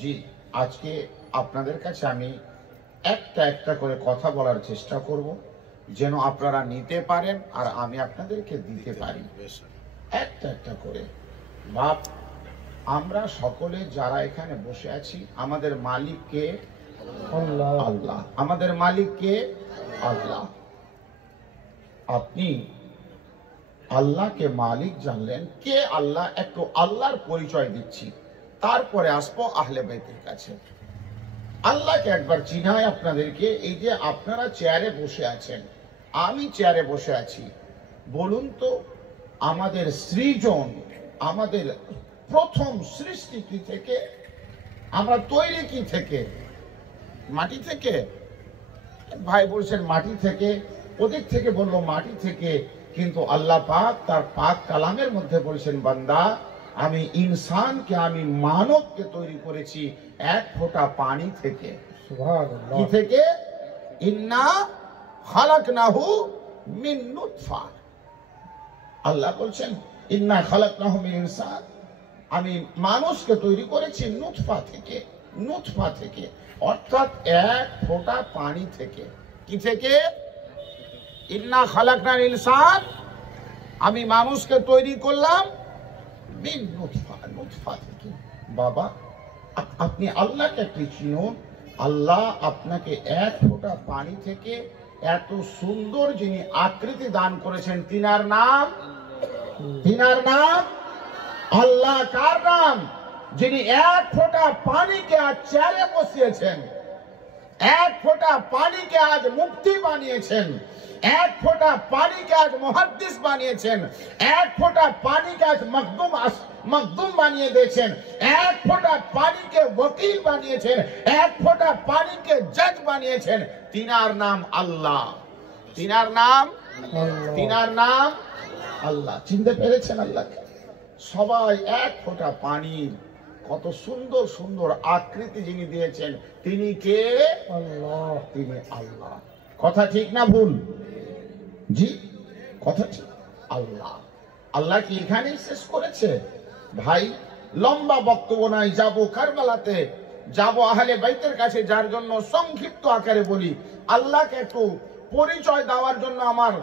জি, আজকে আপনাদের কাছে আমি একটা একটা করে কথা বলার চেষ্টা করব, যেন আপনারা নিতে পারেন আর আমি আপনাদেরকে দিতে পারি একটা একটা করে। বাপ, আমরা সকলে যারা এখানে বসে আছি, আমাদের মালিক কে? আল্লাহ। আমাদের মালিক কে? আল্লাহ। আপনি আল্লাহকে মালিক জানলেন, কে আল্লাহ? একটু আল্লাহর পরিচয় দিচ্ছি, তারপরে আসবো আহলে বাইতের কাছে। আল্লাহকে একবার চিনাই আপনাদেরকে। এই যে আপনারা চেয়ারে বসে আছেন, আমি চেয়ারে বসে আছি, বলুন তো আমাদের সৃজন, আমাদের প্রথম সৃষ্টি কি থেকে? আমরা তৈরি কি থেকে? মাটি থেকে। ভাই বলছেন মাটি থেকে, ওদিক থেকে বললো মাটি থেকে, কিন্তু আল্লাহ পাক তার পাক কালামের মধ্যে বলছেন, বান্দা আমি ইনসানকে, আমি মানবকে তৈরি করেছি এক ফোঁটা পানি থেকে। কি থেকে? ইন্না খালাকনাহু মিন নুতফা। আল্লাহ বলছেন ইন্না খালাকনাহু মিন ইনসান, আমি মানুষকে তৈরি করেছি নুতফা থেকে। নুতফা থেকে অর্থাৎ এক ফোঁটা পানি থেকে। কি থেকে? ইন্না খালাকনাল ইনসান, আমি মানুষকে তৈরি করলাম মিন নুতফা, নুতফা থেকে। বাবা, আপনি আল্লাহকে একটু চিনুন। আল্লাহ আপনাকে এক ফোঁটা পানি থেকে এত সুন্দর যিনি আকৃতি দান করেছেন, তিনার নাম, তিনার নাম আল্লাহ। কার নাম? যিনি এক ফোঁটা পানিকে আজ চেয়ারে বসিয়েছেন, এক ফোঁটা পানিকে আজ মুক্তি বানিয়েছেন, এক ফোঁটা পানিকে আজ মুহাদ্দিস বানিয়েছেন, এক ফোঁটা পানিকে আজ মখদুম বানিয়ে দিয়েছেন, এক ফোঁটা পানিকে ওকিল বানিয়েছেন, এক ফোঁটা পানিকে জজ বানিয়েছেন। তিনার নাম আল্লাহ, তিনার নাম, তিনার নাম আল্লাহ। চিনতে পেরেছেন আল্লাহকে? সবাই এক ফোঁটা পানির কত সুন্দর সুন্দর আকৃতি যিনি দিয়েছেন, তিনি কে? আল্লাহ। তিনি আল্লাহ। কথা ঠিক না ভুল? জি, কথা ঠিক। আল্লাহ। আল্লাহ কি এখানেই শেষ করেছে? ভাই, লম্বা বক্তব্য নাই, যাবো কারবালাতে, যাবো আহলে বাইতের কাছে, যার জন্য সংক্ষিপ্ত আকারে বলি। আল্লাহকে একটু পরিচয় দেওয়ার জন্য আমার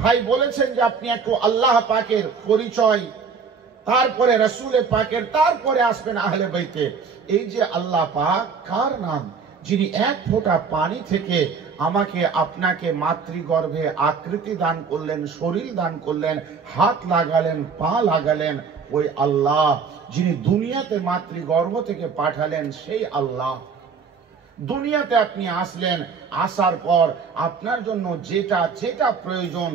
ভাই বলেছেন যে আপনি একটু আল্লাহ পাকের পরিচয়, তারপরে রাসূলে পাকের, তারপরে আসবেন আহলে বাইতে। এই যে আল্লাহ পাক কার নাম? যিনি এক ফোঁটা পানি থেকে আমাকে আপনাকে মাতৃগর্ভে আকৃতি দান করলেন, শরীর দান করলেন, হাত লাগালেন, পা লাগালেন, ওই আল্লাহ। যিনি দুনিয়াতে মাতৃগর্ভ থেকে পাঠালেন, সেই আল্লাহ। দুনিয়াতে আপনি আসলেন, আসার পর আপনার জন্য যেটা যেটা প্রয়োজন,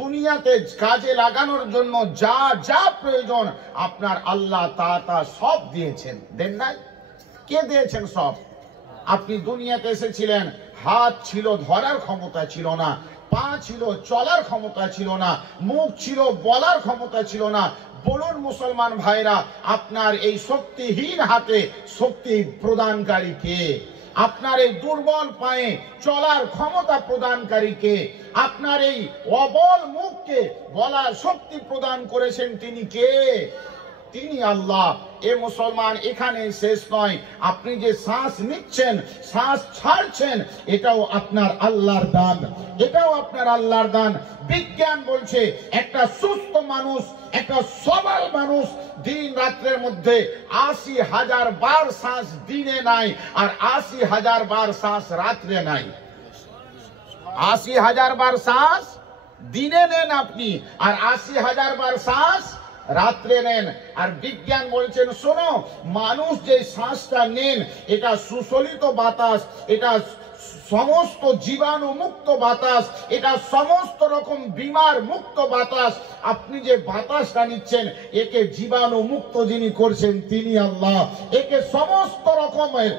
দুনিয়াতে কাজে লাগানোর জন্য যা যা প্রয়োজন, আপনার আল্লাহ তা সব দিয়েছেন। দেন নাই? কে দিয়েছেন? সব। আপনি দুনিয়াতে এসেছিলেন, হাত ছিল, ধরার ক্ষমতা ছিল না, পা ছিল, চলার ক্ষমতা ছিল না, মুখ ছিল, বলার ক্ষমতা ছিল না। বলুন মুসলমান ভাইরা, আপনার এই শক্তিহীন হাতে শক্তি প্রদানকারী কে? আপনার এই দুর্বল পায়ে চলার ক্ষমতা প্রদানকারী কে? আপনার এই অবল মুখকে বলার শক্তি প্রদান করেছেন তিনি কে? তিনি আল্লাহ। এ মুসলমান, এখানে শেষ নয়। আপনি যে শ্বাস নিচ্ছেন, শ্বাস ছাড়ছেন, এটাও আপনার আল্লাহর দান, এটাও আপনার আল্লাহর দান। বিজ্ঞান বলছে একটা সুস্থ মানুষ, একটা সবল মানুষ দিন রাত্রের মধ্যে ৮০,০০০ বার শ্বাস দিনে নাই, আর ৮০,০০০ বার শ্বাস রাত্রে নাই। ৮০,০০০ বার শ্বাস দিনে নেন আপনি, আর ৮০,০০০ বার শ্বাস রাত্রে নেন। আর বিজ্ঞান বলছেন, শোনো, মানুষ যে শ্বাসটা নেন, এটা সুশোলিত বাতাস, এটা সমস্ত জীবাণু মুক্ত বাতাস, এটা সমস্ত রকম বিমার মুক্ত বাতাস। আপনি যে বাতাসটা নিচ্ছেন, একে জীবাণু মুক্ত যিনি করছেন তিনি আল্লাহ। একে সমস্ত রকমের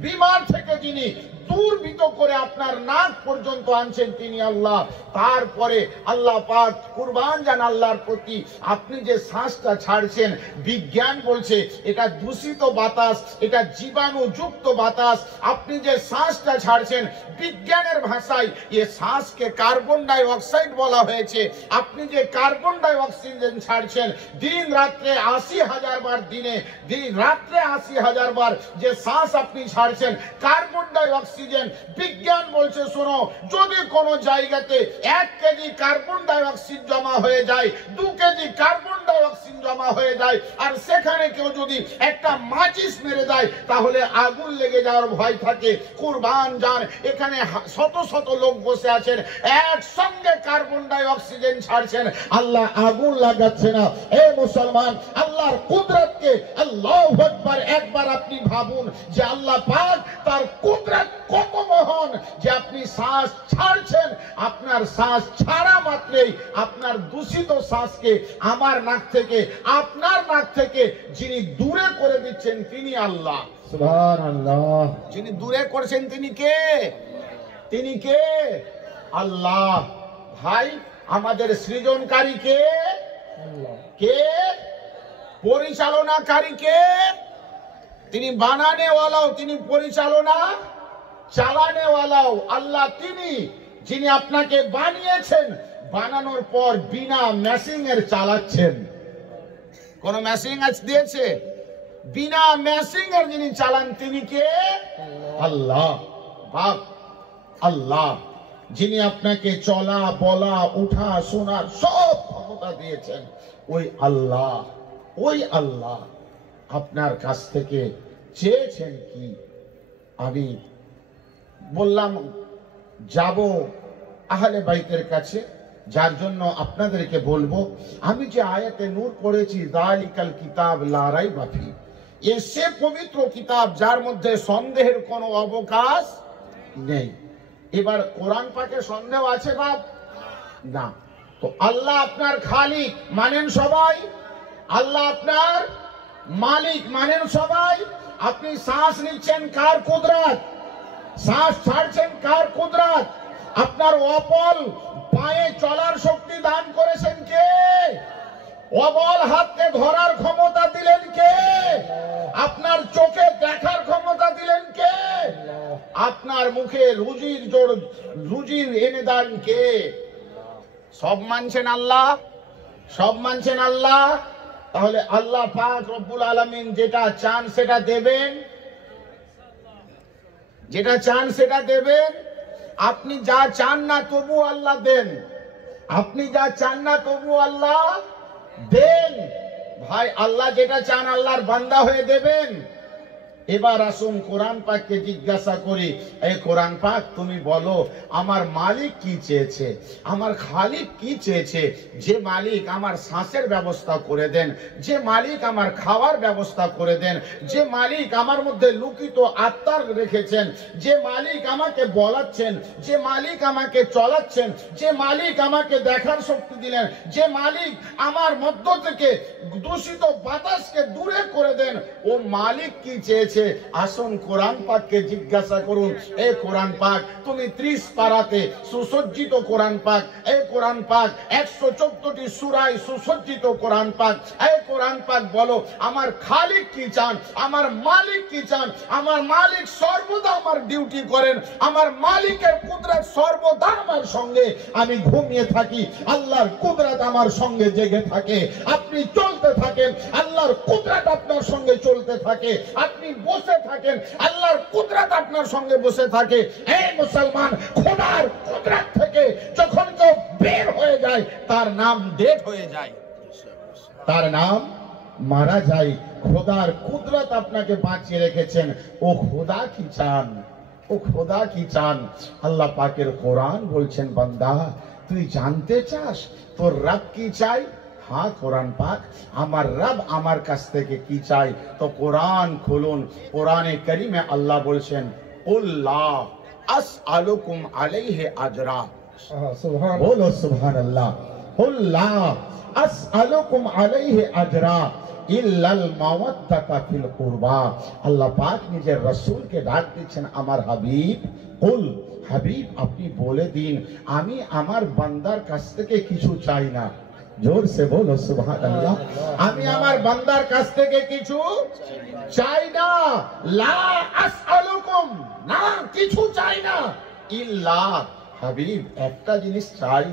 বিমার থেকে যিনি দূরভীত করে আপনার নাক পর্যন্ত আনছেন তিনি আল্লাহ। তারপরে আল্লাহ পাক কুরবান জান আল্লাহর প্রতি, আপনি যে শ্বাসটা ছাড়ছেন, বিজ্ঞান বলছে এটা দূষিত বাতাস, এটা জীবাণুযুক্ত বাতাস। আপনি যে শ্বাসটা ছাড়ছেন, বিজ্ঞানের ভাষায় এ শ্বাসকে কার্বন ডাই অক্সাইড বলা হয়েছে। আপনি যে কার্বন ডাই অক্সিজেন ছাড়ছেন, দিন রাত্রে 80,000 বার, দিনে দিন রাত্রে 80,000 বার যে শ্বাস আপনি ছাড়ছেন, কার্বন ডাই অক্সিজেন। বিজ্ঞান বলছে শোনো, যদি কোনো জায়গাতে 1 কেজি কার্বন ডাই অক্সাইড জমা হয়ে যায়, 2 কেজি কার্বন ডাই অক্সাইড জমা হয়ে যায়, আর সেখানে কেউ যদি একটা মাচিস মেরে দেয়, তাহলে আগুন লেগে যাওয়ার ভয় থাকে। কুরবান জান, এখানে শত শত লোক বসে আছেন, একসঙ্গে কার্বন ডাই অক্সিজেন ছাড়ছেন, আল্লাহ আগুন লাগাচ্ছে না। এ মুসলমান, আল্লাহর কুদরতকে আল্লাহু আকবার একবার আপনি ভাবুন যে আল্লাহ পাক তার কুদরত কত মহান, যে আপনি শ্বাস ছাড়ছেন, আপনার শ্বাস ছাড়া মাত্রই আপনার দূষিত শ্বাসকে আমার নাক থেকে, আপনার নাক থেকে যিনি দূরে করে দিচ্ছেন তিনি আল্লাহ। সুবহানাল্লাহ। যিনি দূরে করছেন তিনি কে? তিনি কে? আল্লাহ। ভাই, আমাদের সৃজনকারী কে? কে? পরিচালনাকারী কে? তিনি বানানেওয়ালাও, তিনি পরিচালনা চালানেওয়ালাও আল্লাহ। তিনি যিনি আপনাকে বানিয়েছেন, বানানোর পর বিনা মেশিং এর চালাচ্ছেন। কোন মেশিং আজ দিয়েছে? বিনা মেশিং এর যিনি চালান তিনি কে? আল্লাহ। বাপ আল্লাহ, যিনি আপনাকে চলা বলা উঠা শোনার সব ক্ষমতা দিয়েছেন, ওই আল্লাহ। ওই আল্লাহ আপনার কাছ থেকে চেয়েছেন কি? আমি বললাম যাব আহলে বাইতের কাছে, যার জন্য আপনাদেরকে বলবো, আমি যে আয়াতে নূর পড়েছি, যালিকাল কিতাব লা রাইবা ফি, সে পবিত্র কিতাব যার মধ্যে সন্দেহের কোনো অবকাশ নেই। এবার কোরআন পাকে সন্দেহ আছে বাপ? না। তো আল্লাহ আপনার খালিক মানেন সবাই, আল্লাহ আপনার মালিক মানেন সবাই। আপনি শ্বাস নিচ্ছেন, কার কুদরত? শ্বাস ছাড়ছেন, কার কুদরত? আপনার অপল পায়ে চলার শক্তি দান করেছেন কে? অবল হাতকে ধরার ক্ষমতা দিলেন কে? আপনার চোখে দেখার ক্ষমতা দিলেন কে? আপনার মুখে রুজির এনে দেন কে? সব মানছেন আল্লাহ? সব মানছেন আল্লাহ? তাহলে আল্লাহ পাক রব্বুল আলামিন যেটা চান সেটা দেবেন, যেটা চান সেটা দেবেন। আপনি যা চান না তবু আল্লাহ দেন, আপনি যা চান না তবু আল্লাহ দেন। ভাই, আল্লাহ যেটা চান আল্লাহর বান্দা হয়ে দেবেন। এবার আসুন কোরআন পাককে জিজ্ঞাসা করি, এই কোরআন পাক তুমি বলো আমার মালিক কি চেয়েছে, আমার খালিক কি চেয়েছে? যে মালিক আমার শ্বাসের ব্যবস্থা করে দেন, যে মালিক আমার খাওয়ার ব্যবস্থা করে দেন, যে মালিক আমার মধ্যে লুকিত আত্মার রেখেছেন, যে মালিক আমাকে বলাচ্ছেন, যে মালিক আমাকে চলাচ্ছেন, যে মালিক আমাকে দেখার শক্তি দিলেন, যে মালিক আমার মধ্য থেকে দূষিত বাতাসকে দূরে করে দেন, ও মালিক কি চেয়েছে? আসুন কোরআন পাককে জিজ্ঞাসা করুন, এই কোরআন পাক তুমি 30 পারাতে সুসজ্জিত কোরআন পাক, এই কোরআন পাক 114টি সূরায় সুসজ্জিত কোরআন পাক, এই কোরআন পাক বলো আমার খালিক কি চান, আমার মালিক কি চান? আমার মালিক সর্বদা আমার ডিউটি করেন, আমার মালিকের কুদরত সর্বদা আমার সঙ্গে, আমি ঘুমিয়ে থাকি আল্লাহর কুদরত আমার সঙ্গে জেগে থাকে। আপনি চলতে থাকেন, আল্লাহর কুদরত আপনার সঙ্গে চলতে থাকে। আপনি বসে থাকেন, আল্লাহর কুদরত আপনার সঙ্গে বসে থাকে। এই মুসলমান, খোদার কুদরত থেকে যখন কেউ বের হয়ে যায় তার নাম ডেড হয়ে যায়, তার নাম মারা যায়। খোদার কুদরত আপনাকে বাঁচিয়ে রেখেছেন। ও খোদা কি চান, ও খোদা কি চান? আল্লাহ পাকের কোরআন বলছেন, বান্দা তুই জানতে চাস তোর রব কি চাই? हाँ कुरान पाक আমার রব আমার কাছ থেকে কি চাই? তো কোরআন খুলুন, কোরআনে কারীমে আল্লাহ বলছেন, কুল্লা আসআলুকুম আলাইহি আজরা। বলো সুবহানাল্লাহ। কুল লা আসআলুকুম আলাইহি আজরা ইল্লাল মাওয়াদ্দাতা ফিল কুরবা। আল্লাহ পাক নিজের রাসূলকে ডাক দিচ্ছেন, আমার হাবিব, কুল, হাবিব আপনি বলে দিন, আমি আমার বান্দার কাছ থেকে কিছু চাই না। জোর সে বলো সুবহানাল্লাহ। আমি আমার বান্দার কাছ থেকে কিছু চাই না। লা আসআলুকুম, না কিছু চাই না, ইল্লা, হাবিব একটা জিনিস চাই,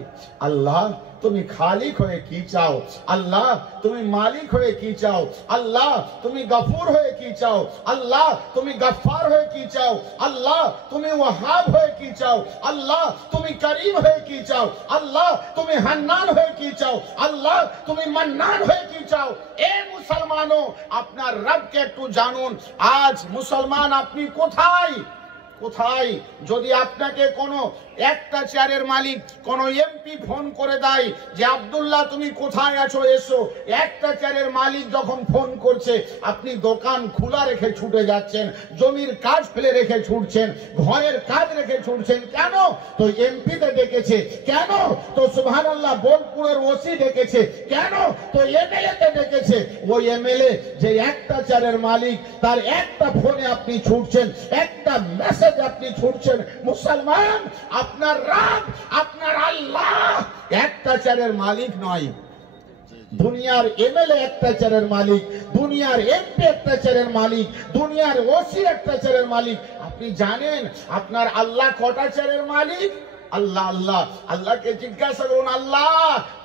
আল্লাহ তুমি খালিক হয়ে কি চাও, আল্লাহ তুমি মালিক হয়ে কি চাও, আল্লাহ তুমি গফুর হয়ে কি চাও, আল্লাহ তুমি গফফার হয়ে কি চাও, আল্লাহ তুমি ওয়াহাব হয়ে কি চাও, আল্লাহ তুমি করিম হয়ে কি চাও, আল্লাহ তুমি হান্নান হয়ে কি চাও, আল্লাহ তুমি মান্নান হয়ে কি চাও। এ মুসলমানো, আপনার রবকে একটু জানুন। আজ মুসলমান আপনি কোথায় কোথায়? যদি আপনাকে কোনো একটা চেয়ারের মালিক কোন এমপি ফোন করে দেয় যে আব্দুল্লাহ তুমি কোথায় আছো এসো, একটা চেয়ারের মালিক যখন ফোন করছে, আপনি দোকান খোলা রেখে ছুটে যাচ্ছেন, জমির কাজ ফেলে রেখে ছুটছেন, ঘরের কাজ রেখে ছুটছেন। কেন? তো এমপিতে ডেকেছে। কেন? তো সুবহানাল্লাহ বোলপুরের ওসি ডেকেছে। কেন? তো এমএলএ তে ডেকেছে। ওই এমএলএ যে একটা চেয়ারের মালিক, তার একটা ফোনে আপনি ছুটছেন, একটা মেসেজ আপনি ছুটছেন। মুসলমান, আপনার রব, আপনার আল্লাহ একটা চেয়ারের মালিক নয়। দুনিয়ার এমএলএ একটা চেয়ারের মালিক, দুনিয়ার এমপি একটা চেয়ারের মালিক, দুনিয়ার ওসি একটা চেয়ারের মালিক। আপনি জানেন আপনার আল্লাহ কটা চেয়ারের মালিক? আল্লাহ আল্লাহ আল্লাহকে জিজ্ঞাসা করুন, আল্লাহ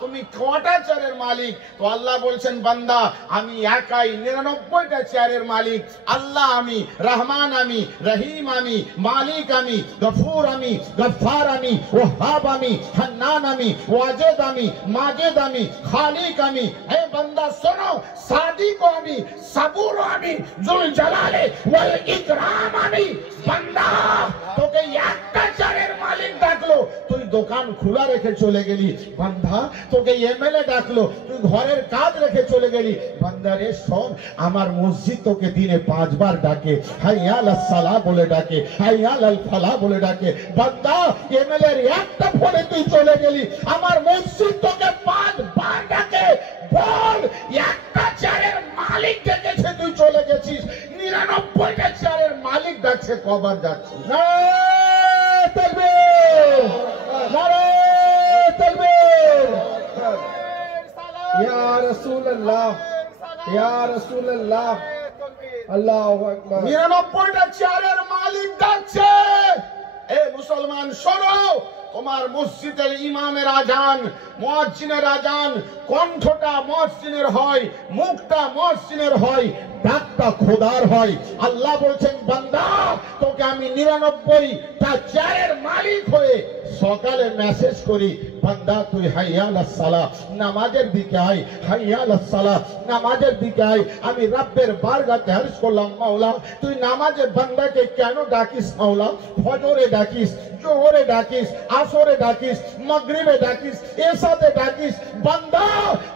তুমি কটা চেয়ারের মালিক? তো আল্লাহ বলছেন, বান্দা আমি একাই 99টা চেয়ারের মালিক। আল্লাহ আমি, রহমান আমি, রহিম আমি, মালিক আমি, গফুর আমি, গফফার আমি, ওয়াহাব আমি, হান্নান আমি, ওয়াজেদ আমি, মাজেদ আমি, খালিক আমি। হে বান্দা শোনো, সাদিক আমি, সাবুর আমি, জুল জালালে ওয়াল ইকরাম আমি। বান্দা তোকে একটা চেয়ারের মালিক ডাকলো, তুই দোকান খোলা রেখে চলে গেলি। বান্দা তোকে এমএলএ ডাকলো, তুই ঘরের কাজ রেখে চলে গেলি। বান্দা রে শোন, আমার মসজিদ তোকে দিনে 5 বার ডাকে, হাইয়া আলাস সালাহ বলে ডাকে, হাইয়া আলাল ফালাহ বলে ডাকে। বান্দা এমএলএ এর একটা ফোনে তুই চলে গেলি, আমার মসজিদ তোকে 5 বার ডাকে। বল, একটা চেয়ারের মালিক ডেকেছে, তুই চলে গেছিস। 99টা চেয়ারের মালিক ডাকছে, কবার যাচ্ছিস? না তাকবীর, নারে তাকবীর। ইয়া রাসূলুল্লাহ, ইয়া রাসূলুল্লাহ, আল্লাহু আকবার। 99টা চেয়ারের মালিক ডাকছে। এ মুসলমান শোনো, তোমার মসজিদের ইমামের আজান, মুয়াজ্জিনের আজান, কণ্ঠটা মুয়াজ্জিনের হয়, মুখটা মুয়াজ্জিনের হয়, ডাকটা খোদার হয়। আল্লাহ বলছেন, বান্দা তোকে আমি 99টা চেয়ারের মালিক হয়ে সকালে মেসেজ করি, বান্দা তুই হাইয়া আলাস সালাহ, নামাজের দিকে আয়, হাইয়া আলাস সালাহ, নামাজের দিকে আয়। আমি রব্বের বারগাতে আরজ করলাম, মাওলা তুই নামাজে বান্দাকে কেন ডাকিস? মাওলা ফজরে ডাকিস, জোহরে ডাকিস, আসরে ডাকিস, মাগরিবে ডাকিস, এশাতে ডাকিস। বান্দা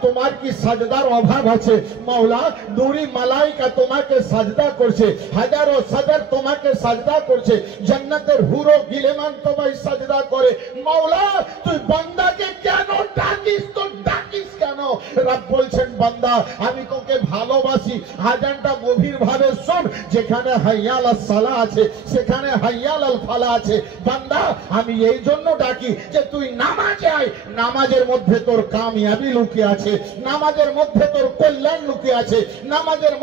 তোমার কি সাজদার অভাব আছে? মাওলা নূরি মালাইকা তোমাকে সাজদা করছে, হাজারো সাজার তোমাকে সাজদা করছে, জান্নাতের হুরো গিলেমান তোমায় সাজদা করে। মাওলা তুই বান্দাকে কেন ডাকিস? তো ডাকিস কেন? রব বলছেন, বান্দা আমি তোকে ভালোবাসি। আজানটা গভীর ভাবে শোন, যেখানে হাইয়া আলাস সালাহ আছে সেখানে হাইয়া আলাল ফালাহ আছে। বান্দা আমি এই জন্য ডাকি যে তুই নামাজে আয়। নামাজের মধ্যে তোর কামিয়াবি লুকিয়ে আছে, নামাজের মধ্যে তোর কল্যাণ লুকিয়ে আছে, নামাজের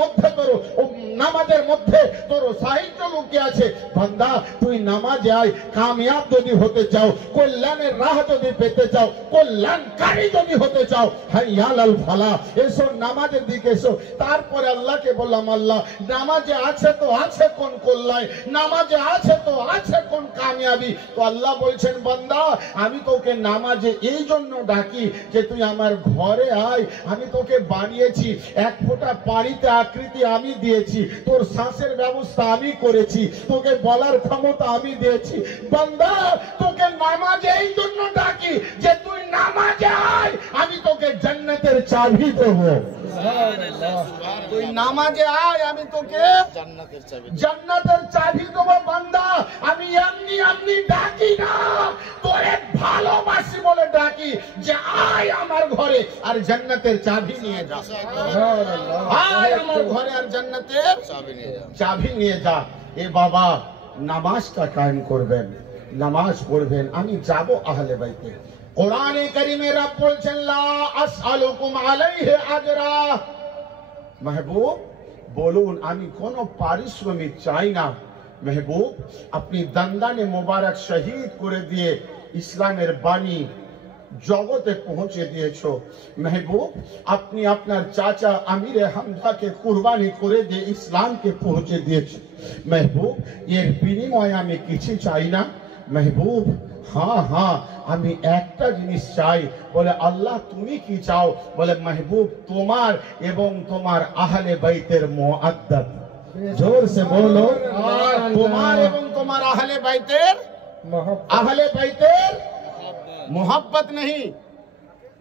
মধ্যে তোর সাহিত্য লুকিয়ে আছে। বান্দা তুই নামাজে আয়। কামিয়াব যদি হতে চাও, কল্যাণের রাহ যদি পেতে চাও, কল্যাণকারী যদি হতে চাও, হাইয়া আলাল ফালাহ, এসো নামাজের দিকে এসো। তারপরে আল্লাহকে বললাম, আল্লাহ নামাজে আছে তো আছে কোন কল্যাণ, নামাজে আছে তো আছে কোন কামিয়াবি। তো আল্লাহ বলছেন, বান্দা আমি তোকে নামাজে এই জন্য ডাকি যে তুই আমার ঘরে আয়। আমি তোকে বানিয়েছি, 1 ফোঁটা পানিতে আকৃতি আমি দিয়েছি, তোর শ্বাসের ব্যবস্থা আমি করেছি, তোকে বলার ক্ষমতা আমি দিয়েছি। বান্দা তোকে নামাজে এই জন্য ডাকি যে তুই নামাজে আয়। আমি তোকে তোকে জান্নাতের চাবি দেবো। তুই নামাজে আয়, আমি তোকে জান্নাতের চাবি দেবো। বান্দা, আমি এমনি এমনি ডাকি না, তোরে ভালোবাসি বলে ডাকি যে আয় আমার ঘরে আর জান্নাতের চাবি নিয়ে যা। আয় আমার ঘরে আর জান্নাতের চাবি নিয়ে যা। এ বাবা, নামাজটা কায়েম করবেন, নামাজ পড়বেন, আমি যাব আহলে বাইতে। কোরআনে কারীমে রব বলছেন লা আসআলুকুম আলাইহি আজরা। মাহবুব বলুন, আমি কোনো পারিশ্রমিক চাই না। মেহবুব, আপনি দন্দানে মোবারক শহীদ করে দিয়ে ইসলামের বাণী জগতে পৌঁছে দিয়েছো। মেহবুব, আপনি আপনার চাচা আমিরে হামজাকে কুরবানি করে দিয়ে ইসলামকে পৌঁছে দিয়েছো। মেহবুব, এর বিনিময়ে আমি কিছু চাই না। মেহবুব, হ্যাঁ হ্যাঁ, আমি একটা জিনিস চাই। বলে আল্লাহ তুমি কি চাও? বলে মেহবুব, তোমার এবং তোমার আহলে বাইতের মুআদ্দাত। জোর সে বলো, তোমার এবং তোমার আহলে বাইতের মোহাব্বত नहीं,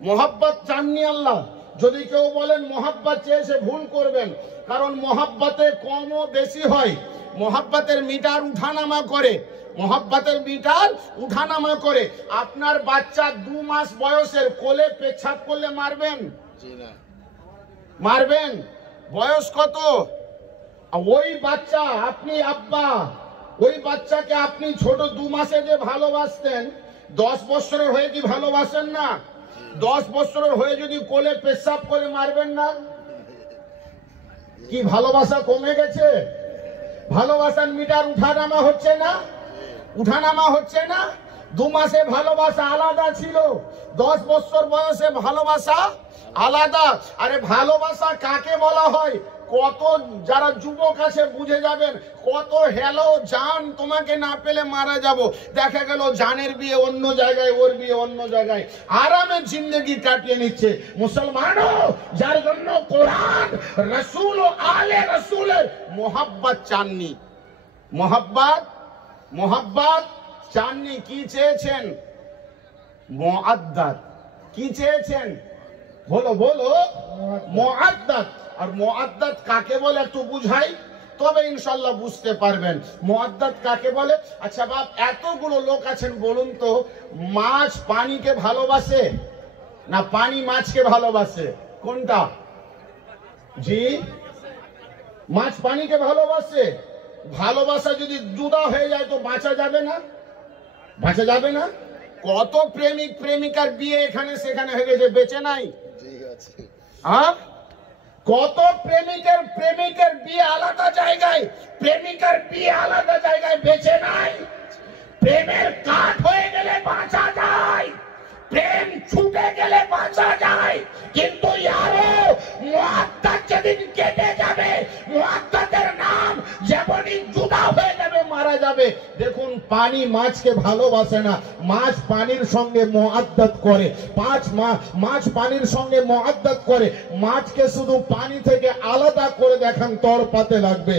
মোহাব্বত চাননি আল্লাহ। যদি কেউ বলেন মোহাব্বত চেয়েছে, ভুল করবেন, কারণ মোহাব্বতে কম ও বেশি হয়। মোহাব্বতের মিটার উঠানামা করে, মোহাব্বতের মিটার উঠানামা করে। আপনার বাচ্চা 2 মাস বয়সের কোলে পেচ্ছাপ করলে মারবেন? মারবেন? বয়স কত? ওই বাচ্চা, আপনি আব্বা, ওই বাচ্চাকে আপনি ছোট 2 মাসে যে ভালোবাসতেন, 10 বছরের হয়ে কি ভালোবাসেন না? 10 বছরের হয়ে যদি কোলে পেশাব করে মারবেন না? কি ভালোবাসা কমে গেছে? ভালোবাসার মিটার উঠানামা হচ্ছে না? উঠানামা হচ্ছে না? 2 মাসে ভালোবাসা আলাদা ছিল, 10 বছর বয়সে ভালোবাসা আলাদা। আরে ভালোবাসা কাকে বলা হয়? কত যারা যুবক আছে বুঝে যাবেন, কত হ্যালো জান তোমাকে না পেলে মারা যাব। দেখা গেল জানের বিয়ে অন্য জায়গায়, ওর বিয়ে অন্য জায়গায়, আরামে জিন্দগি কাটিয়ে নিচ্ছে। মুসলমানও যার জন্য কোরআন, রাসূল ও আলে রাসূলের মোহাব্বত চাননি, মোহাব্বত চাননি। কি চেয়েছেন? মুআদ্দাত। কি চেয়েছেন? বলো বলো, মুআদ্দাত। আর মুআদ্দাত কাকে বলে একটু বুঝাই, তবে ইনশাআল্লাহ বুঝতে পারবেন মুআদ্দাত কাকে বলে। আচ্ছা বাপ, এতগুলো লোক আছেন, বলুন তো, মাছ পানিকে ভালোবাসে না পানি মাছকে ভালোবাসে? কোনটা? জি, মাছ পানিকে ভালোবাসে। ভালোবাসা যদি জুদা হয়ে যায় তো বাঁচা যাবে না, বাঁচা যাবে না। কত প্রেমিক প্রেমিকার বিয়ে এখানে সেখানে হয়ে গেছে, বেঁচে নাই। হ্যাঁ, কত প্রেমিকের বিয়ে আলাদা জায়গায়, প্রেমিকার বিয়ে আলাদা জায়গায়, বেঁচে নাই। প্রেমের কাঠ হয়ে গেলে বাঁচা যায়, প্রেম ছুটে গেলে বাঁচা যায়, কিন্তু ইয়ারো মুআদ্দাত যেদিন কেটে যাবে, মুআদ্দাতের নাম যেমনই জুদা হয়ে যাবে, মারা যাবে। দেখুন, পানি মাছকে ভালোবাসে না, মাছ পানির সঙ্গে মুআদ্দাত করে। মাছ পানির সঙ্গে মুআদ্দাত করে, মাছকে শুধু পানি থেকে আলাদা করে দেখান, তরপাতে লাগবে,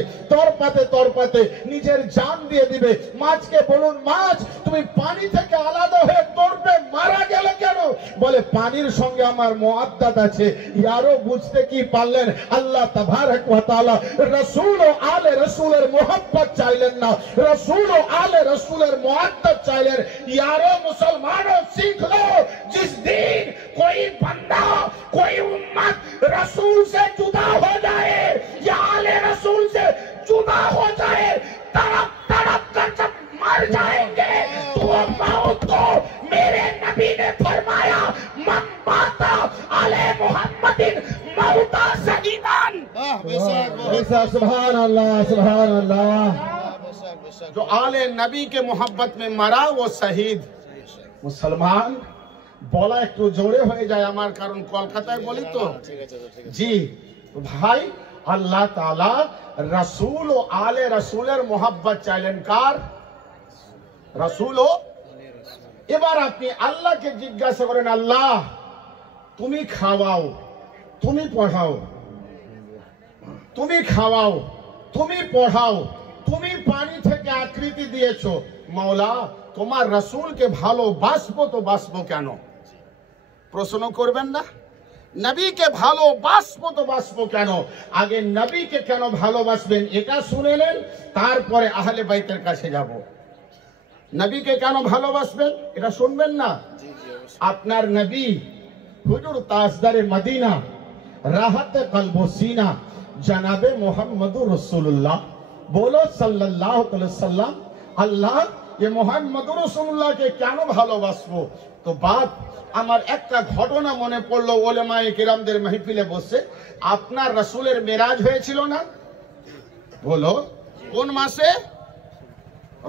তরপাতে নিজের জান দিয়ে দিবে। মাছকে বলুন, মাছ তুমি পানি থেকে আলাদা হয়ে তরপে মারা গেলে কেন? বলে পানির সঙ্গে আমার মুআদ্দাত আছে। ইয়ারো বুঝতে কি পারলেন? আল্লাহ তাবারক ওয়া তাআলা রাসূল ও আলে রাসূলের মোহাব্বত চাইলেন না, রাসূল ও আলে রাসূলের মুআদ্দাত চাইলেন। यारो मुसलमानों, सीख लो, जिस दिन कोई बंदा, कोई उम्मत रसूल से जुदा हो जाए या आले रसूल से जुदा हो जाए, तड़प तड़प कर जब मर जाएंगे तो मौत को मेरे नबी ने फरमाया, मन माता आले मोहम्मदिन मौता शहीदान। सुभान अल्लाह, सुभान अल्लाह। जो आले नबी के मोहब्बत में मरा वो शहीद। मुसलमान বলা একটু জোরে হয়ে যায় আমার, কারণ কলকাতায় বলি তো। জি ভাই, আল্লাহ তাআলা রাসূল ও আলে রাসূলের মোহাব্বত চাইলেন। কার? রাসূল ও। এবার আপনি আল্লাহকে জিজ্ঞাসা করেন, আল্লাহ তুমি খাওয়াও, তুমি পড়াও, তুমি খাওয়াও, তুমি পড়াও, তুমি পানি থেকে আকৃতি দিয়েছো, মাওলা তোমার রাসূলকে ভালোবাসবো তো বাসবো কেন? প্রশ্ন করবেন না? নবীকে ভালোবাসবো তো বাসবো কেন, আগে নবীকে কেন ভালোবাসবেন এটা শুনে নেন, তারপরে আহলে বাইতের কাছে যাব। নবীকে কেন ভালোবাসবেন এটা শুনবেন না? আপনার নবী হুজুর তাজদারে মদিনা রাহতে কলব সিনা জনাবে মোহাম্মদুর রাসূলুল্লাহ বলো সাল্লাল্লাহু আলাইহি ওয়াসাল্লাম, আল্লাহ ये মোহাম্মদুর রাসূলুল্লাহকে কেন ভালোবাসবো? তো বাপ আমার একটা ঘটনা মনে পড়লো, ওলেমায়ে কেরামদের মাহফিলে বসে। আপনার রাসূলের মেরাজ হয়েছিল না? বলো কোন মাসে?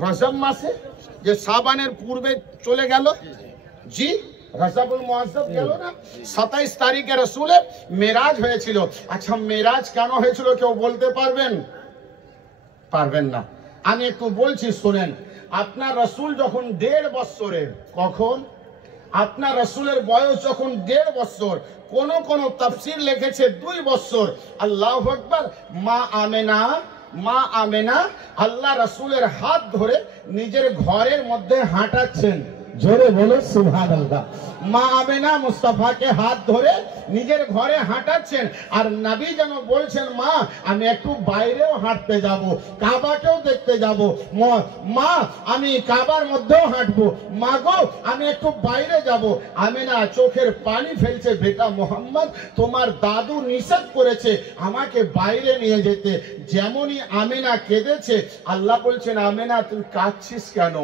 রজব মাসে, যে শাবানের পূর্বে চলে গেল। জি, রজবুল মুআজ্জব গেল না? 27 তারিখে রাসূলের মেরাজ হয়েছিল। আচ্ছা মেরাজ কেন হয়েছিল কেউ বলতে পারবেন? পারবেন না। আমি একটু বলছি শুনেন। আপনার রাসূল যখন 1.5 বছরের, কখন আপনার রাসূলের বয়স যখন 1.5 বছর, কোন কোন তাফসীর লিখেছে 2 বছর। আল্লাহু আকবার। মা আমেনা আল্লাহ রাসূলের হাত ধরে নিজের ঘরের মধ্যে হাঁটাচ্ছেন। জোরে বলো সুবহানাল্লাহ। মা আমেনা মুস্তাফাকে হাত ধরে নিজের ঘরে হাঁটাচ্ছেন, আর নবী যেন বলছেন মা আমি একটু বাইরেও হাঁটতে যাব, কাবাকেও দেখতে যাব, মা আমি কাবার মধ্যেও হাঁটবো, মা গো আমি একটু বাইরে যাব। আমেনা চোখের পানি ফেলছে, বেটা মোহাম্মদ তোমার দাদু নিষেধ করেছে আমাকে বাইরে নিয়ে যেতে। যেমনই আমেনা কেঁদেছে, আল্লাহ বলছেন আমেনা তুই কাঁদছিস কেন?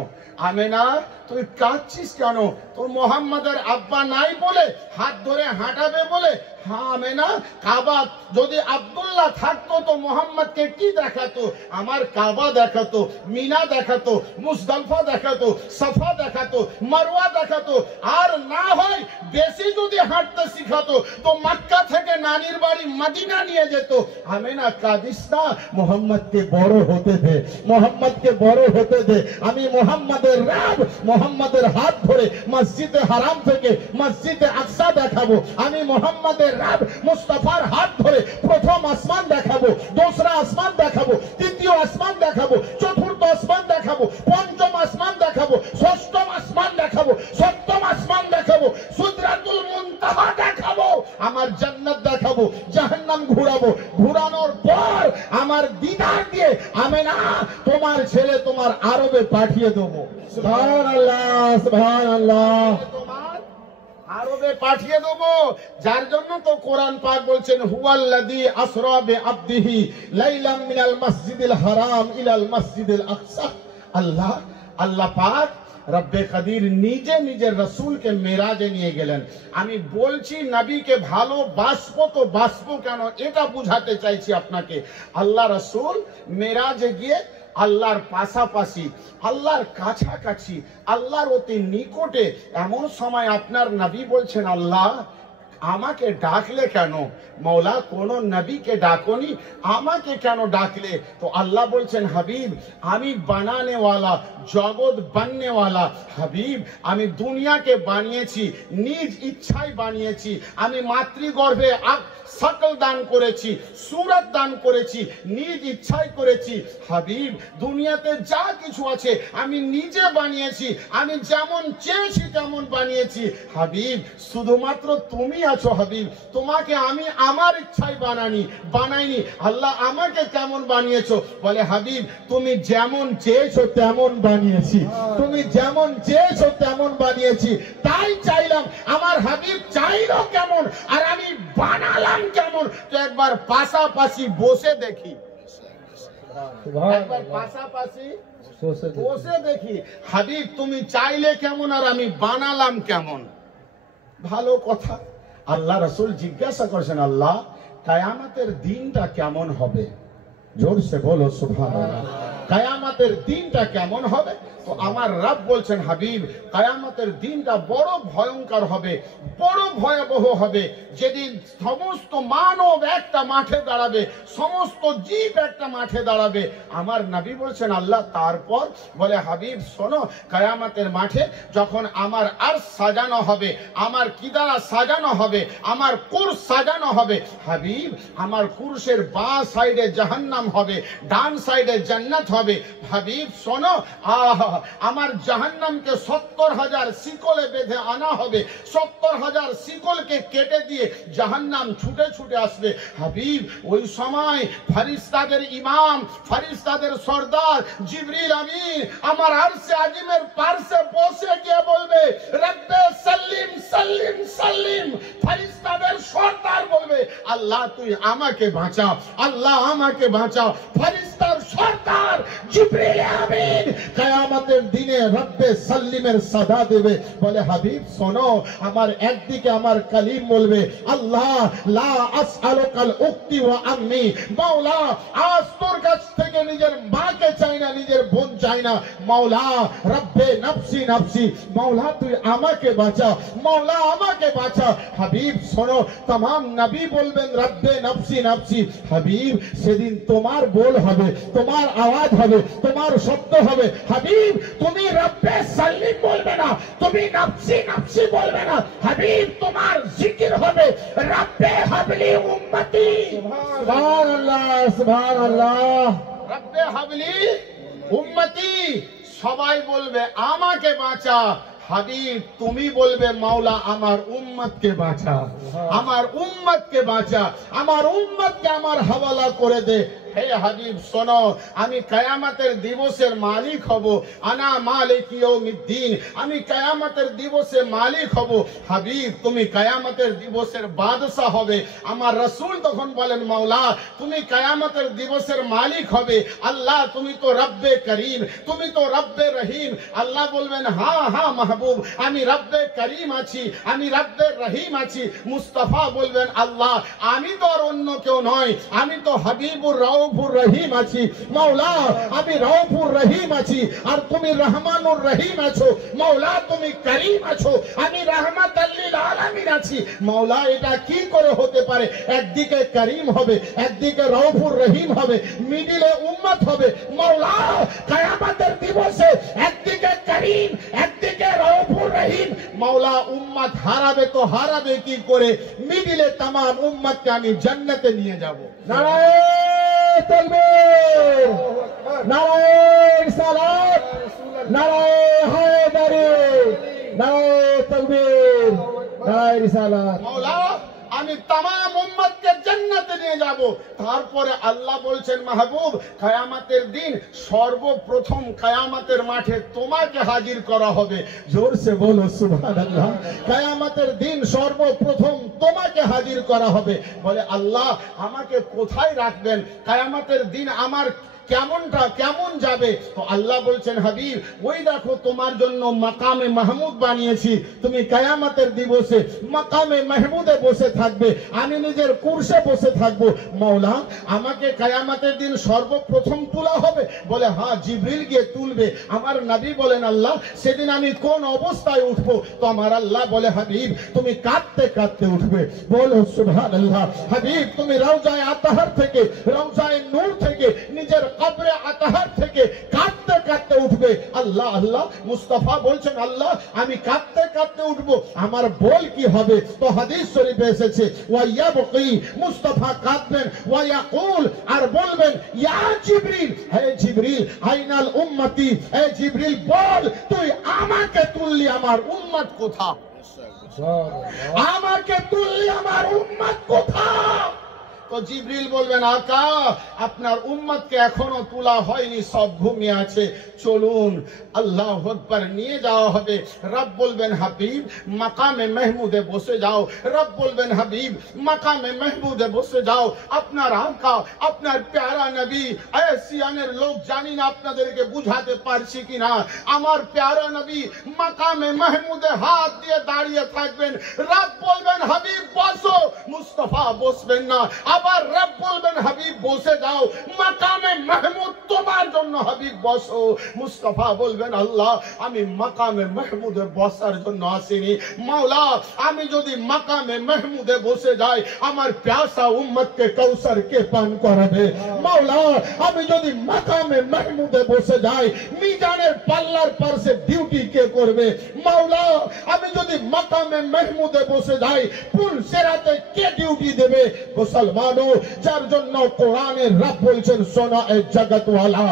আমেনা তুই কাঁদছিস কেন? তোর মোহাম্মদের আব্বা নাই বলে হাত ধরে হাঁটাবে বলে? হ্যাঁ আমেনা, কাবা যদি আব্দুল্লাহ থাকতো তো মোহাম্মদকে কি দেখাতো? আমার কাবা দেখাতো, মিনা দেখাতো, মুজদালিফা দেখাতো, সাফা দেখাতো, মারওয়া দেখাতো। আর না হয় বেশি যদি হাঁটতে শিখাতো তো মক্কা থেকে নানির বাড়ি মদিনা নিয়ে যেত। আমেনা কাঁদিস না, মোহাম্মদকে বড় হতে দে, মোহাম্মদকে বড় হতে দে। আমি মোহাম্মদের রাব মোহাম্মদের হাত ধরে মসজিদে হারাম থেকে মসজিদে আকসা দেখাবো। আমি মোহাম্মদের রাব মুস্তাফার হাত ধরে প্রথম আসমান দেখাবো, দোসরা আসমান দেখাবো, তৃতীয় আসমান দেখাবো, চতুর্থ আসমান দেখাবো, পঞ্চম আসমান দেখাবো, ষষ্ঠম আসমান দেখাবো, সপ্তম আসমান দেখাবো, সিদরাতুল মুনতাহা দেখাবো, আমার জান্নাত দেখাবো, জাহান্নাম ঘুরাবো। ঘুরানোর পর আমার দিদার দিয়ে আমেনা তোমার ছেলে তোমার আরবে পাঠিয়ে দেবো। সুবহানাল্লাহ সুবহানাল্লাহ। তোমার আরবে পাঠিয়ে দেবো। যার জন্য তো কোরআন পাক বলছেন হুয়াল্লাযী আসরা বিআবদিহি লাইলাম মিনাল মসজিদিল হারাম ইলাল মসজিদিল আকসা। আল্লাহ পাক রব্বে কাদির নিজে নিজের রাসূলকে মেরাজে নিয়ে গেলেন। আমি বলছি নবীকে ভালোবাসবো তো বাসবো কেন এটা বুঝাতে চাইছি আপনাকে। আল্লাহ রাসূল মেরাজে গিয়ে আল্লাহর পাশাপাশি, আল্লাহর কাছাকাছি, আল্লাহর অতি নিকটে, এমন সময় আপনার নবী বলছেন আল্লাহ আমাকে ডাকলে কেন? মৌলা কোন নবীকে ডাকনি, আমাকে কেন ডাকলে? তো আল্লাহ বলছেন হাবিব আমি বানানে ওয়ালা, জগৎ বাননে ওয়ালা। হাবিব আমি দুনিয়াকে বানিয়েছি, নিজ ইচ্ছায় বানিয়েছি। আমি মাতৃগর্ভে সকল দান করেছি, সুরত দান করেছি, নিজ ইচ্ছায় করেছি। হাবিব দুনিয়াতে যা কিছু আছে আমি নিজে বানিয়েছি, আমি যেমন চেয়েছি তেমন বানিয়েছি। হাবিব শুধুমাত্র তুমি আছো হাবিব, তোমাকে আমি আমার ইচ্ছায় বানাইনি। আল্লাহ আমাকে কেমন বানিয়েছো? বলে হাবিব তুমি যেমন চেয়েছো তেমন বানিয়েছি, তুমি যেমন চেয়েছো তেমন বানিয়েছি। তাই চাইলাম, আমার হাবিব চাইলো কেমন আর আমি বানালাম কেমন। তো একবার পাশাপাশি বসে দেখি, একবার পাশাপাশি বসে দেখি হাবিব তুমি চাইলে কেমন আর আমি বানালাম কেমন। ভালো কথা। আল্লাহ রাসূল জিজ্ঞাসা করেছেন আল্লাহ কিয়ামতের দিনটা কেমন হবে? জোরসে বলো সুবহানাল্লাহ। কিয়ামতের দিনটা কেমন হবে? তো আমার রব বলছেন হাবিব কিয়ামতের দিনটা বড় ভয়ঙ্কর হবে, বড় ভয়াবহ হবে। যেদিন সমস্ত মানব একটা মাঠে দাঁড়াবে, সমস্ত জীব একটা মাঠে দাঁড়াবে। আমার নবী বলছেন আল্লাহ তারপর? বলে হাবিব শোনো, কিয়ামতের মাঠে যখন আমার আরশ সাজানো হবে, আমার কিদারা সাজানো হবে, আমার কুরস সাজানো হবে। হাবিব আমার কুরসের বাঁ সাইডে জাহান্নাম হবে, ডান সাইডে জান্নাত হবে। হাবিব শোনো, আমার জাহান্নামকে 70,000 শিকলে বেঁধে আনা হবে। 70,000 শিকলকে কেটে দিয়ে জাহান্নাম ছুটে ছুটে আসবে। হাবিব ওই সময় ফেরেশতাদের ইমাম, ফেরেশতাদের সর্দার জিবরিল আমিন আমার আরশে আজিমের পাশে বসে গিয়ে বলবে, রব্বে সাল্লিম সাল্লিম সাল্লিম। ফেরেশতাদের সর্দার বলবে, আল্লাহ তুই আমাকে বাঁচা, আল্লাহ আমাকে বাঁচা। ফেরেশতার সর্দার জিবরিল আমিন কিয়ামতের দিনে রব্বে সাল্লিমের সাদা দেবে। বলে হাবিব শোনো, আমার একদিকে আমার কালিম বলবে, আল্লাহ লা আসআলুকাল উক্তি ওয়া আম্মি, মাওলা আজ তোর কাছ থেকে নিজের মাকে চাই না, নিজের বোন চাই না। মাওলা রব্বে নফসি নফসি, মাওলা তুই আমাকে বাঁচা, মাওলা আমাকে বাঁচা। হাবিব শোনো, तमाम নবী বলবেন রব্বে নফসি নফসি। হাবিব সেদিন তোমার বল হবে, তোমার আওয়াজ হবে, তোমার শব্দ হবে। হাবিব তুমি রব্বে সাল্লিম বলবে না, তুমি নফসি নফসি বলবে না। হাবিব তোমার জিকির হবে রব্বে হাবলি উম্মতি। সুবহানাল্লাহ সুবহানাল্লাহ। রব্বে হাবলি উম্মতি, সবাই বলবে আমাকে বাঁচা। হাবিব তুমি বলবে মাওলা আমার উম্মতকে বাঁচা, আমার উম্মতকে বাঁচা, আমার উম্মতকে আমার হাওয়ালা করে দে। হে হাবিব শোনো, আমি কিয়ামতের দিবসের মালিক হব। আনা মালিক ইয়াউমিদ্দিন, আমি কিয়ামতের দিবসে মালিক হব। হাবিব তুমি কিয়ামতের দিবসের বাদশা হবে। আমার রাসূল তখন বলেন, মাওলা তুমি কিয়ামতের দিবসের মালিক হবে। আল্লাহ তুমি তো রব্বে করিম, তুমি তো রব্বে রহিম। আল্লাহ বলবেন, হ্যাঁ হ্যাঁ মাহবুব, আমি রব্বে করিম আছি, আমি রব্বে রহিম আছি। মুস্তাফা বলবেন, আল্লাহ আমি তো আর অন্য কেউ নয়, আমি তো হাবিবুর রউফুর রহিম আছি। মাওলা আমি রউফুর রহিম আছি, আর তুমি রহমানুর রহিম আছো। মাওলা তুমি করিম আছো, আমি রাহমাতাল লিল আলামিন আছি। মাওলা এটা কি করে হতে পারে? একদিকে করিম হবে, একদিকে রউফুর রহিম হবে, মিডিলে উম্মত হবে। মাওলা কিয়ামতের দিবসে একদিকে করিম, একদিকে রউফুর রহিম। মাওলা উম্মত হারাবে তো হারাবে কি করে? মিডিলে तमाम উম্মতকে আমি জান্নাতে নিয়ে যাব। নারায়ে তাকবীর, নারায়ে রিসালাত, নারায়ে হায়দারি, নারায়ে তাকবীর, নারায়ে রিসালাত। মাওলা আমি तमाम উম্মতকে জান্নাতে নিয়ে যাব। তারপরে আল্লাহ বলছেন, মাহবুব কিয়ামতের দিন সর্বপ্রথম কিয়ামতের মাঠে তোমাকে হাজির করা হবে। জোরসে বলো সুবহানাল্লাহ। কিয়ামতের দিন সর্বপ্রথম তোমাকে হাজির করা হবে। বলে আল্লাহ আমাকে কোথায় রাখবেন? কিয়ামতের দিন আমার কেমনটা কেমন যাবে? তো আল্লাহ বলছেন, হাবিব ওই দেখো তোমার জন্য মাকামে মাহমুদ বানিয়েছি। তুমি কিয়ামতের দিবসে মাকামে মাহমুদে বসে থাকবে, আমি নিজের কুরসে বসে থাকবো। মাওলা আমাকে কিয়ামতের দিন সর্বপ্রথম তোলা হবে। বলে হ্যাঁ, জিবরিল গিয়ে তুলবে। আমার নবী বলেন, আল্লাহ সেদিন আমি কোন অবস্থায় উঠবো? তো আমার আল্লাহ বলে, হাবিব তুমি কাঁদতে কাঁদতে উঠবে। বলো সুবহানাল্লাহ। হাবিব তুমি রওজায়ে আতহার থেকে, রওজায়ে নূর থেকে, নিজের কবরে আতহার থেকে কাঁদতে কাঁদতে উঠবে। আল্লাহ আল্লাহ। মুস্তাফা বলছেন, আল্লাহ আমি কাঁদতে কাঁদতে উঠবো, আমার বল কি হবে? তো হাদিস শরীফে এসেছে, ওয়া ইয়াবকি, মুস্তাফা কাঁদবেন, ওয়া ইয়াকুল, আর বলবেন, ইয়া জিবরিল, হে জিবরিল, আইনাল উম্মতি, হে জিবরিল বল তুই আমাকে তুললি, আমার উম্মত কোথায়? আমাকে তুললি, আমার উম্মত কোথায়? তো জিবরিল বলবেন, আকা আপনার উম্মতকে এখনো তোলা হয়নি, সব ঘুমিয়ে আছে, চলুন আল্লাহু আকবার নিয়ে যাওয়া হবে। রব বলবেন, হাবিব মাকামে মাহমুদে বসে যাও। রব বলবেন, হাবিব মাকামে মাহমুদে বসে যাও। আপনার আকা, আপনার প্যারা নবী, এশিয়ানের লোক জানি না আপনাদেরকে বুঝাতে পারছি কিনা, আমার প্যারা নবী মাকামে মাহমুদে হাত দিয়ে দাঁড়িয়ে থাকবেন। রব বলবেন, হাবিব বসো। মুস্তাফা বসবেন না। আবার রব বলবেন, হাবিব বসে যাও, মাকামে মাহমুদ তোমার জন্য, হাবিব বসো। মুস্তাফা বলবেন, আল্লাহ আমি মাকামে মাহমুদে বসার জন্য আসিনি। মাওলা আমি যদি মাকামে মাহমুদে বসে যাই, আমার প্যাসা উম্মতকে কাউসার কে পান করাবে? মাওলা আমি যদি মাকামে মাহমুদে বসে যাই, মিজানের পাল্লার পাশে ডিউটি কে করবে? মাওলা আমি যদি মাকামে মাহমুদে বসে যাই, পুল সেরাতে কে ডিউটি দেবে? মুসলমান যার জন্য কোরআনের রব বলছেন, সোনা এ জগত ওয়ালা,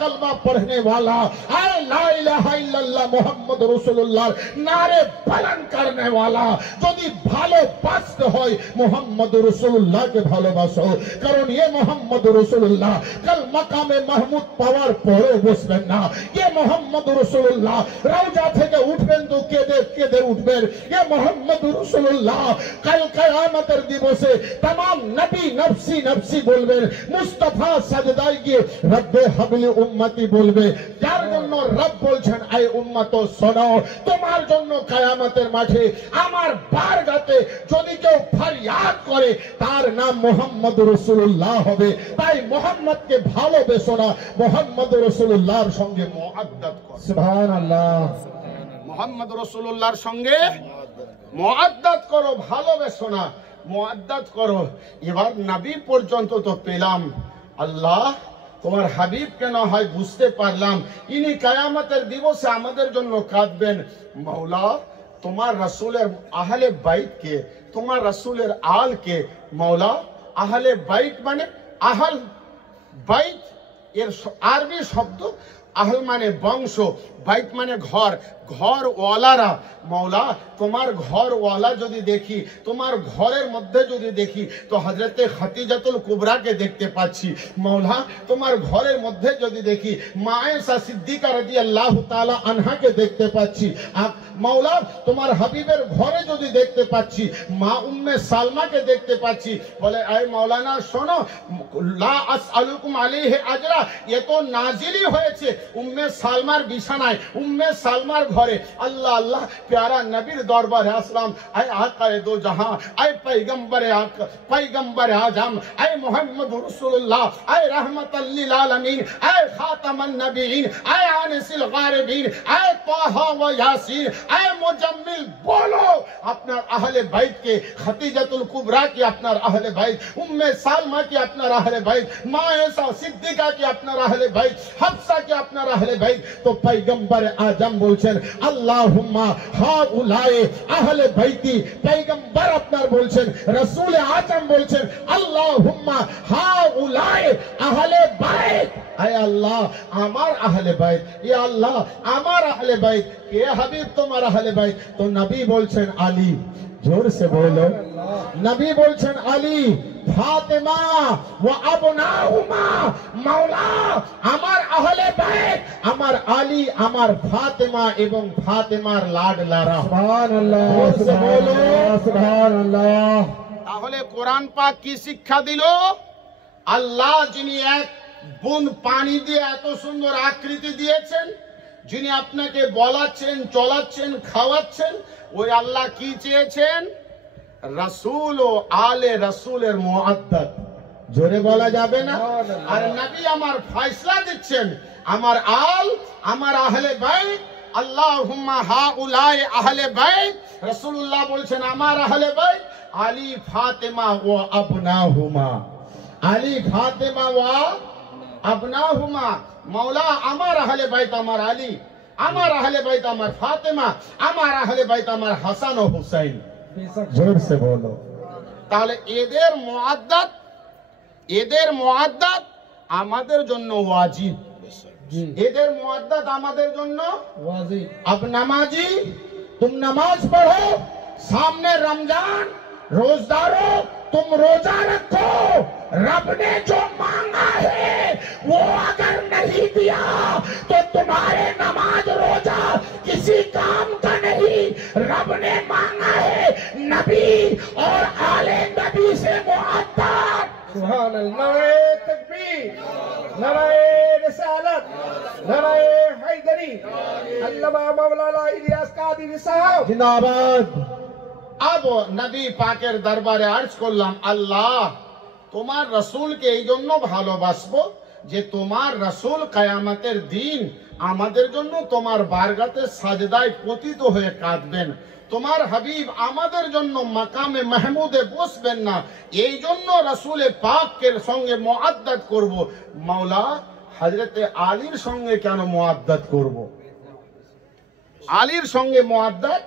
कलमा पढ़ने वाला, आए ला इलाहा इल्लल्लाह मुहम्मद रसूलुल्लाह नारे बुलंद करने वाला যদি ভালোবাসতে হয় মুহাম্মদ রাসূলুল্লাহকে ভালোবাসো। কারণ ये মোহাম্মদ রাসূলুল্লাহ কাল মাকামে মাহমুদ পাওয়ার পরেও বসবেন না। ये মোহাম্মদ রাসূলুল্লাহ রওজা থেকে উঠবেন তো কেঁদে কেঁদে উঠবেন। ये মোহাম্মদ রাসূলুল্লাহ কাল কিয়ামতের দিবসে तमाम নবী নফসি নফসি বলবেন, মুস্তাফা সাজদায় গিয়ে রব্বে হাবলি উম্মতি বলবে। যার জন্য রব বলছেন এই উম্মত শোনো, তোমার জন্য কিয়ামতের মাঠে আমার বারগাতে যদি কেউ ফরিয়াদ করে তার নাম মোহাম্মদ রাসূলুল্লাহ হবে। তাই মোহাম্মদকে ভালোবেসো না, মোহাম্মদ রাসূলুল্লাহর সঙ্গে মুআদ্দাত করো। সুবহানাল্লাহ। মোহাম্মদ রাসূলুল্লাহর সঙ্গে মুআদ্দাত করো, ভালোবেসো না, মুআদ্দাত করো। এবার নবী পর্যন্ত তো পেলাম, আল্লাহ তোমার হাবিব কেন হয় বুঝতে পারলাম ইনি কিয়ামতের দিবসে আমাদের জন্য কাঁদবেন। মাওলা তোমার রাসূলের আহলে বাইত কে, তোমার রাসূলের আল কে। মাওলা আহলে বাইত মানে আহল বাইত এর আরবি শব্দ, আহল মানে বংশ, বাইত মানে ঘর, ঘর ওয়ালারা। মাওলা তোমার ঘর ওয়ালা যদি দেখি, তোমার ঘরের মধ্যে যদি দেখি তো হযরতে খাদিজাতুল কুবরাকে দেখতে পাচ্ছি। মাওলা তোমার ঘরের মধ্যে যদি দেখি মা আয়েশা সিদ্দিকা রাদিয়াল্লাহু তাআলা আনহাকে দেখতে পাচ্ছি। মাওলা তোমার হাবিবের ঘরে যদি দেখতে পাচ্ছি মা উম্মে সালমাকে দেখতে পাচ্ছি। বলে আয় মাওলানা শোনো, লা আসআলুকুম আলাইহি আজরা, এ তো নাজিলই হয়েছে উম্মে সালমার বিছানায়, উম্মে সালমার ঘরে। আল্লাহ আল্লাহ प्यारा नबीर दरबार असलाम, आए आकाए दो जहां, आए पैगंबर आजम, आए मोहम्मद रसूलुल्लाह, आए रहमतल लिल आलमीन, आए खातमन नबीयीन, आए आनिसिल गारिबीन, आए ताहा व यासीन, आए मुजम्मिल। बोलो अपना अहले बैत के, खदीजातुल कुबरा की अपना अहले बैत, उम्मे सालमा की अपना अहले बैत, मां ऐसा सिद्दीका की अपना अहले बैत, हफ्सा की अपना अहले बैत। तो पैगंबर आजम बोलছেন আল্লাহুম্মা হাউলায়ে আহলে বাইতি। পয়গম্বর আপনার বলছেন, রাসূল আজম বলছেন আল্লাহুম্মা হাউলায়ে আহলে বাইত। আয় আল্লাহ আমার আহলে বাইত, ইয়া আল্লাহ আমার আহলে বাইত। কে হাবিব তোমার আহলে বাইত? তো নবী বলছেন আলী। जोर से बोलो, नबी बोलছেন আলী, ফাতেমা ও আবনাহুমা। মাওলা আমার আহলে বাইত আমার আলী, আমার ফাতেমা এবং ফাতেমার লাডলারা। সুবহানাল্লাহ, সুবহানাল্লাহ, সুবহানাল্লাহ। তাহলে কোরআন পাক কি শিক্ষা দিল? আল্লাহ যিনি এক বুঁদ পানি দিয়ে এত সুন্দর আকৃতি দিয়েছেন, যিনি আপনাকে বলাচ্ছেন, চলাচ্ছেন, খাওয়াচ্ছেন, ওই আল্লাহ কি চেয়েছেন? রাসূল ও আলে রাসূলের মুআদ্দাত। জোরে বলা যাবে না? আর নবী আমার ফয়সালা দিচ্ছেন, আমার আল, আমার আহলে বাইত। আল্লাহুম্মা হাউলাই আহলে বাইত। রাসূলুল্লাহ বলছেন আমার আহলে বাইত আলী, ফাতেমা ও আবনাহুমা। আলী, ফাতেমা ও আবনাহুমা। মাওলা আমার আহলে বাইত আমার আলী, আমার আহলে বাইত আমার ফাতেমা, আমার আহলে বাইত আমার হাসান ও হুসাইন। জোর সে বলো। তাহলে এদের মুআদ্দাত আমাদের জন্য ওয়াজিব, এদের মুআদ্দাত আমাদের জন্য ওয়াজিব। अब नमाजी तुम नमाज पढ़ो, सामने रमजान, रोजदारों तुम रोजा रखो। रब ने जो मांगा है वो अगर नहीं दिया तो तुम्हारे नमाज रोजा किसी काम का नहीं। रब ने मांगा है नबी और आले नबी से मुआद्दत। सुभान अल्लाह। नारे तकबीर, नारे रिसालत, नारे हैदरी। अल्लामा मौलाना इलियास कादरी साहब जिंदाबाद। अब नबी पाकेर दरबारे अर्ज করলাম, আল্লাহ তোমার রাসূলকে এই জন্য ভালোবাসবো যে তোমার রাসূল কিয়ামতের দিন আমাদের জন্য তোমার বারগাতে সাজদায় পতিত হয়ে কাঁদবেন। তোমার হাবিব আমাদের জন্য মাকামে মাহমুদে বসবেন না, এই জন্য রাসূলে পাকের সঙ্গে মুআদ্দাত করব। মাওলা হযরতে আলীর সঙ্গে কেন মুআদ্দাত করব? আলীর সঙ্গে মুআদ্দাত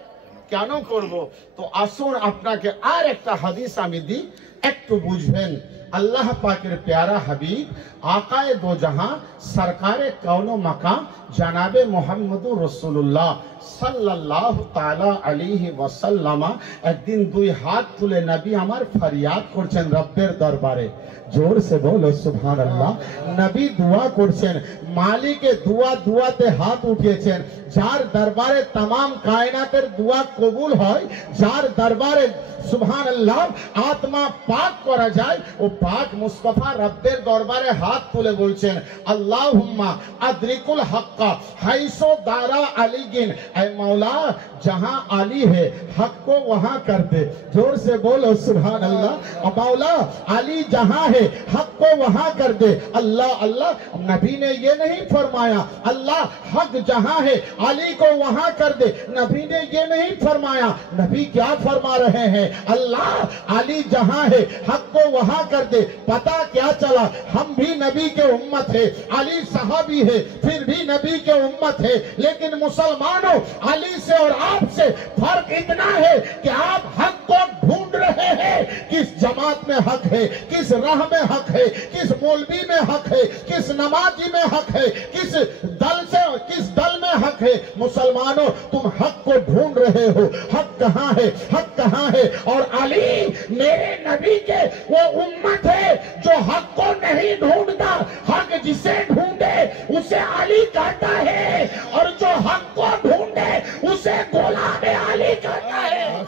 কেন করব? তো আসুন আপনাকে আর একটা হাদিস আমি দিই, একটু বুঝবেন। अल्लाह पाकेर प्यारा हबीब आकाए दो जहां सरकारे कौनो मकाम जनाबे मोहम्मदुर रसूलुल्लाह सल्लल्लाहु ताला अलैहि वसल्लम एक दिन दुई हाथ तुले नबी आमार फरियाद करছেন रब्बेर दरबारे। जोर से बोलो सुभान अल्लाह। नबी दुआ करছেন, मालिके दुआ दुआते हाथ उठिয়েছেন, जार दरबारे तमाम कायनातेर दुआ कबूल হয়, जार दरबारे सुभान अल्लाह आत्मा पाक करा जाए, ओ पाक मुस्तफा रब्बेर दरबारे हाथ तुले बोलছেন अल्लाहुम्मा अद्रिकुल हक्का हाइसो दारा अलीगिन, ऐ मौला जहां अली है हक को वहां कर दे। जोर से बोलो सुभान अल्लाह। मौला अली जहां है हक को वहां कर दे। अल्लाह अल्लाह। नबी ने ये नहीं फरमाया अल्लाह हक जहां है अली को वहां कर दे, नबी ने ये नहीं फरमाया। नबी क्या फरमा रहे हैं? अल्लाह अली जहां है हक को वहां कर दे। पता क्या चला, हम भी नबी के उम्मत है, अली सहाबी है, फिर भी नबी के उम्मत है, लेकिन मुसलमानों अली से और आपसे फर्क इतना है कि आप हक को ढूंढ रहे हैं, किस जमात में हक है, किस राह में हक है, किस मौलवी में हक है, किस नमाजी में हक है, किस दल में हक है। मुसलमानों तुम हक को ढूंढ रहे हो, हक कहां है, हक कहां है? और अली मेरे नबी के वो उम्मत है जो हक को नहीं ढूंढता, हक जिसे ढूंढे उसे अली कहता है, और जो हक को ढूंढे उसे गुलाम अली कहता है।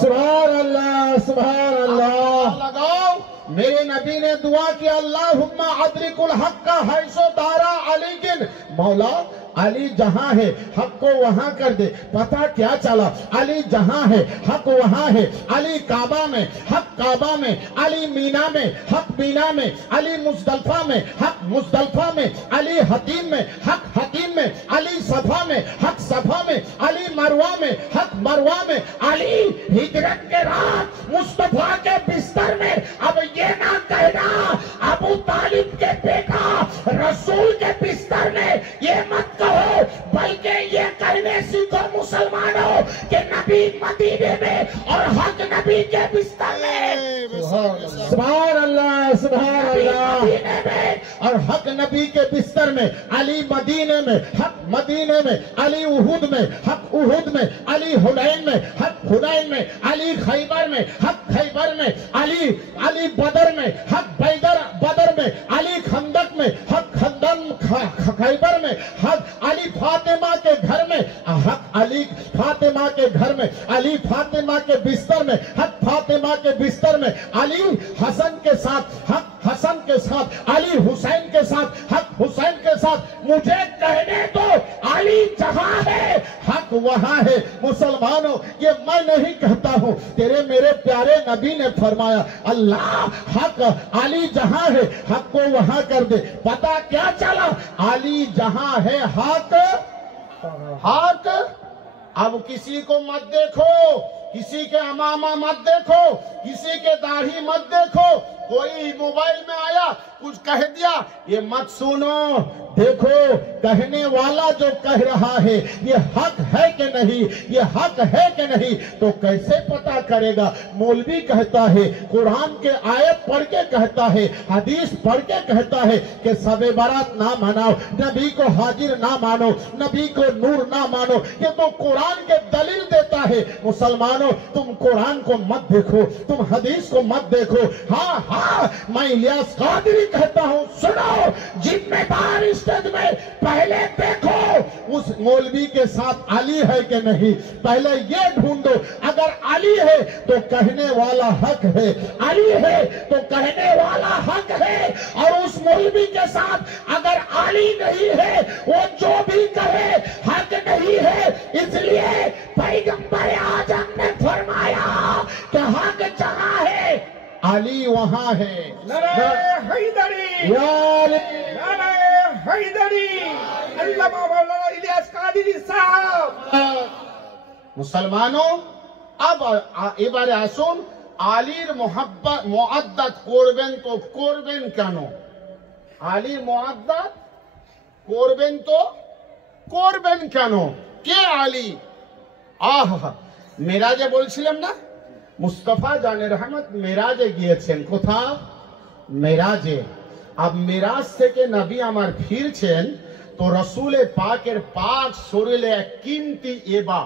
सुभान अल्लाह, सुभान अल्लाह। लगाओ। मेरे नबी ने दुआ की अल्लाहुम्मा अद्रिकुल हक्का हैसो दारा अलीगिन, मौला अली जहां है हक को वहां कर दे। पता क्या चला, अली जहां है हक वहां है। अली काबा में हक काबा में, अली मीना में हक मीना में, अली मुजदलफा में हक मुजदलफा में, अली हतीम में हक हतीम में, अली सफा में हक सफा में, अली मरवा में हक मरवा में, अली हिजरत के रात मुस्तफा के बिस्तर में। अब ये ना कहना अबू तालिब के बेटा रसूल के बिस्तर में, ये मत कहो, बल्कि ये कहने सीखो मुसलमानों के नबी मदीने में और हक नबी के बिस्तर में। सुभान अल्लाह, सुभान अल्लाह। और हक नबी के बिस्तर में, अली मदीने में हक मदीने में, अली उहुद में हक उहुद में, अली हुनैन में हक हुनैन में, अली खैबर में हक खैबर में, अली बदर में हक बदर में, अली खंदक में हक खैबर में, हक अली फातिमा के घर में हक अली फातिमा के घर में, अली फातिमा के बिस्तर में हक फातिमा के बिस्तर में, अली हसन के साथ हक हसन के साथ, अली हुसैन के साथ हक हुसैन के साथ। मुझे कहने दो अली जहां है हक वहां है। मुसलमानों ये मैं नहीं कहता हूं, तेरे मेरे प्यारे नबी ने फरमाया अल्लाह हक अली जहां है हक को वहां कर दे। पता क्या चला, अली जहां है हक हक। अब किसी को मत देखो, किसी के अमामा मत देखो, किसी के दाढ़ी मत देखो, कोई मोबाइल में आया कुछ कह दिया, ये मत सुनो। देखो कहने वाला जो कह रहा है ये हक है कि नहीं, ये हक है कि नहीं, तो कैसे पता करेगा? मौलवी कहता है, कुरान के आयत पढ़ के कहता है, हदीस पढ़ के कहता है कि सबे बारात ना मनाओ, नबी को हाजिर ना मानो, नबी को नूर ना मानो, ये तो कुरान के दलील देता है। मुसलमानों तुम कुरान को मत देखो, तुम हदीस को मत देखो। हाँ हाँ मैं इलियास कादरी कहता हूँ, सुनो, जिम्मेदार स्टेज में पहले देखो उस मौलवी के साथ अली है कि नहीं, पहले ये ढूंढो। अगर अली है तो कहने वाला हक है, अली है तो कहने वाला हक है। और उस मौलवी के साथ अगर अली नहीं है, वो जो भी कहे हक नहीं है। इसलिए पैगंबर आजम ने फरमाया कि हक जहां है अली वहां है। नारे हैदरी, नारे हैदरी, अल्लामा मौलाना इलियास कादरी साहब। मुसलमानों अब এবারে আসুন, আলীর মোহাব্বত মুআদ্দাত করবেন তো করবেন কেন? আলীর মুআদ্দাত করবেন তো করবেন কেন? কে আলী? আহা, মেরাজে বলছিলাম না, মুস্তাফা জানের রহমত মেরাজে গিয়েছেন। কোথা? মেরাজে। अब মেরাজ থেকে নবী আমার ফিরছেন, তো রসুলে পাকের পাক শরীরে এক কিমতি এবা,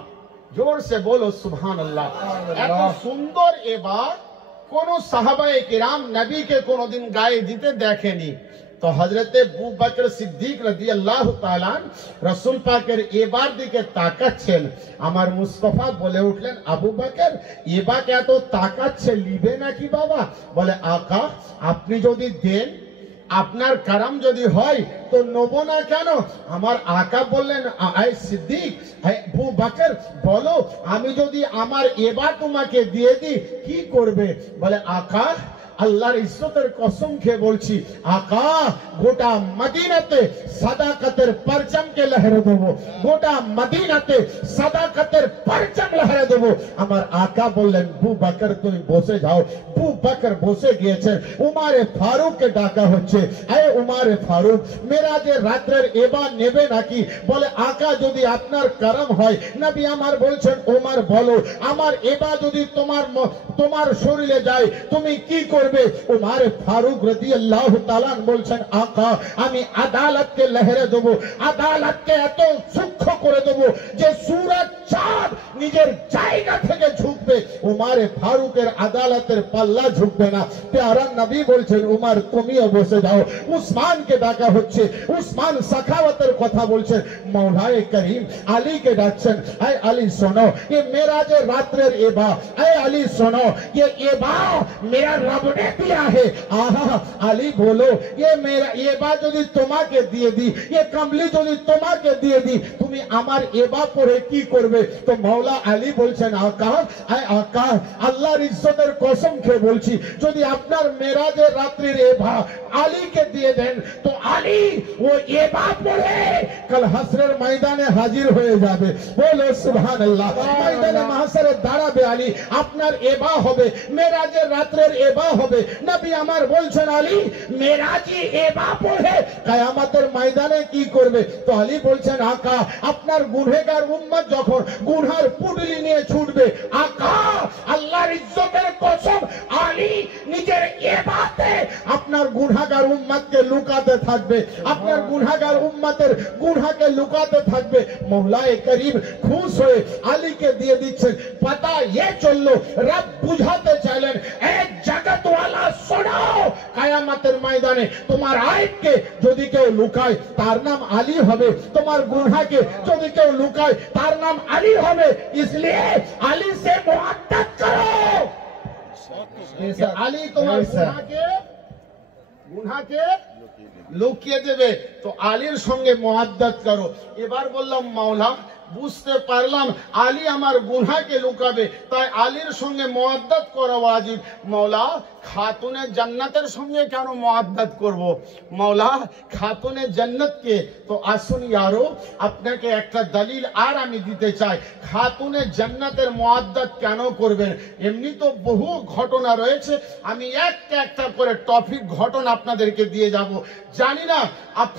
জোর সে বলো সুবহানাল্লাহ, এত সুন্দর এবা কোন সাহাবায়ে কিরাম নবীকে কোনদিন গায়ে দিতে দেখেনি। তো হযরতে আবু বকর সিদ্দিক রাদিয়াল্লাহু তাআলা রাসূল পাকের এবার দিকে তাকাচ্ছেন। আমার মুস্তাফা বলে উঠলেন, আবু বকর এবাকে এত তাকাচ্ছে লিবে নাকি বাবা? বলে আকা আপনি যদি দেন, আপনার কারাম যদি হয় তো নেব না কেন? আমার আকা বললেন, আয় সিদ্দিক, আবু বকর বলো আমি যদি আমার এবার তোমাকে দিয়ে দিই কি করবে? বলে আকা আল্লাহর ইজ্জতের কসম খেয়ে বলছি, আকা গোটা মদিনাতে সাদাকাতের পরচমকে লহরে দেব, গোটা মদিনাতে সাদাকাতের পরচম লহরে দেব। আমার আকা বললেন, আবু বকর তুমি বসে যাও। আবু বকর বসে গিয়েছেন। উমারে ফারুককে ডাকা হচ্ছে, এই উমারে ফারুক মেরাজের রাতের এবা নেবে নাকি? বলে আকা যদি আপনার করম হয়, নবী আমার বলছেন উমর বলো আমার এবা যদি তোমার শরীরে যায় তুমি কি করবে? উমর ফারুক রাদিয়াল্লাহু তাআলা বলছেন, আকা আমি আদালতকে লহরে দেব, আদালতকে এত সূক্ষ্ম করে দেব যে সূরজ চাঁদ নিজের জায়গা থেকে ঝুঁকবে, উমর ফারুকের আদালতের পাল্লা ঝুঁকবে না। প্যারা নবী বলছেন, উমর তুমিও বসে যাও। উসমানকে ডাকা হচ্ছে, উসমান সাখাওয়াতের কথা বলছেন। মৌলায়ে করিম আলীকে ডাকছেন, এই আলী শোনো ये मेराজের রাতের এবা, এই আলী শোনো ये এবা मेरा रब ने दिया है। आहा আলী বলো ये मेरा এবা যদি তোমাকে দিয়ে দি, ये কমলি যদি তোমাকে দিয়ে দি তুমি আমার এবা পরে কি করবে? তো মৌলা আলী বলছেন, আকা এই আকা আল্লাহর ইজ্জতের কসম খেয়ে বলছি যদি আপনার মেরাজের রাতের এবা আলীকে দিয়ে দেন তো আলী ও এবা পরে কাল হাসরের ময়দানে হাজির হয়ে যাবে। বলো সুবহানাল্লাহ। ময়দানে মাহশরে দাঁড়াবে আলী, আপনার এবা হবে, মেরাজের রাতের এবা হবে। নবী আমার বলছেন, আলী মেরাজি এবা পড়ে কিয়ামতের ময়দানে কি করবে? তো আলী বলছেন, আকা আপনার গুনহগার উম্মত যখন গুনহার পুটলি নিয়ে ছুটবে, আকা আল্লাহর ইজ্জতের কসম আলী নিজের এবাতে আপনার গুনহাগার উম্মতকে লুকাতে থাকবে, আপনার গুনহাগার উম্মতের গুনহাকে লুকাতে থাকবে। মৌলায়ে করিম খুশ হয়ে আলীকে দিয়ে দিচ্ছেন। পাতা ये চললো রব বুঝাতে চাইলেন, এক জগতওয়ালা শোনো কিয়ামতের ময়দানে তোমার আয়েবকে যদি কেউ লুকায় তার নাম আলী হবে, তোমার গুনহাকে যদি কেউ লুকায় তার নাম আলী হবে। इसलिए আলী से मुहब्बत करो। আলী তোমার গুনহাকে লুকিয়ে দেবে, তো আলীর সঙ্গে মুআদ্দাত করো। এবার বললাম মাওলা বুঝতে পারলাম আলী আমার গুনহাকে লুকাবে, তাই আলীর সঙ্গে মুআদ্দাত করা ওয়াজিব। মাওলা খাতুনে জান্নাতের সঙ্গে কেন মুআদ্দাত করব? মাওলা খাতুনে জান্নাতকে তো আসুন ইয়ারো আপনাকে একটা দলিল আর আমি দিতে চাই। খাতুনে জান্নাতের মুআদ্দাত কেন করবেন? এমনি তো বহু ঘটনা রয়েছে, আমি একটা করে টপিক ঘটনা আপনাদেরকে দিয়ে যাব। জানি না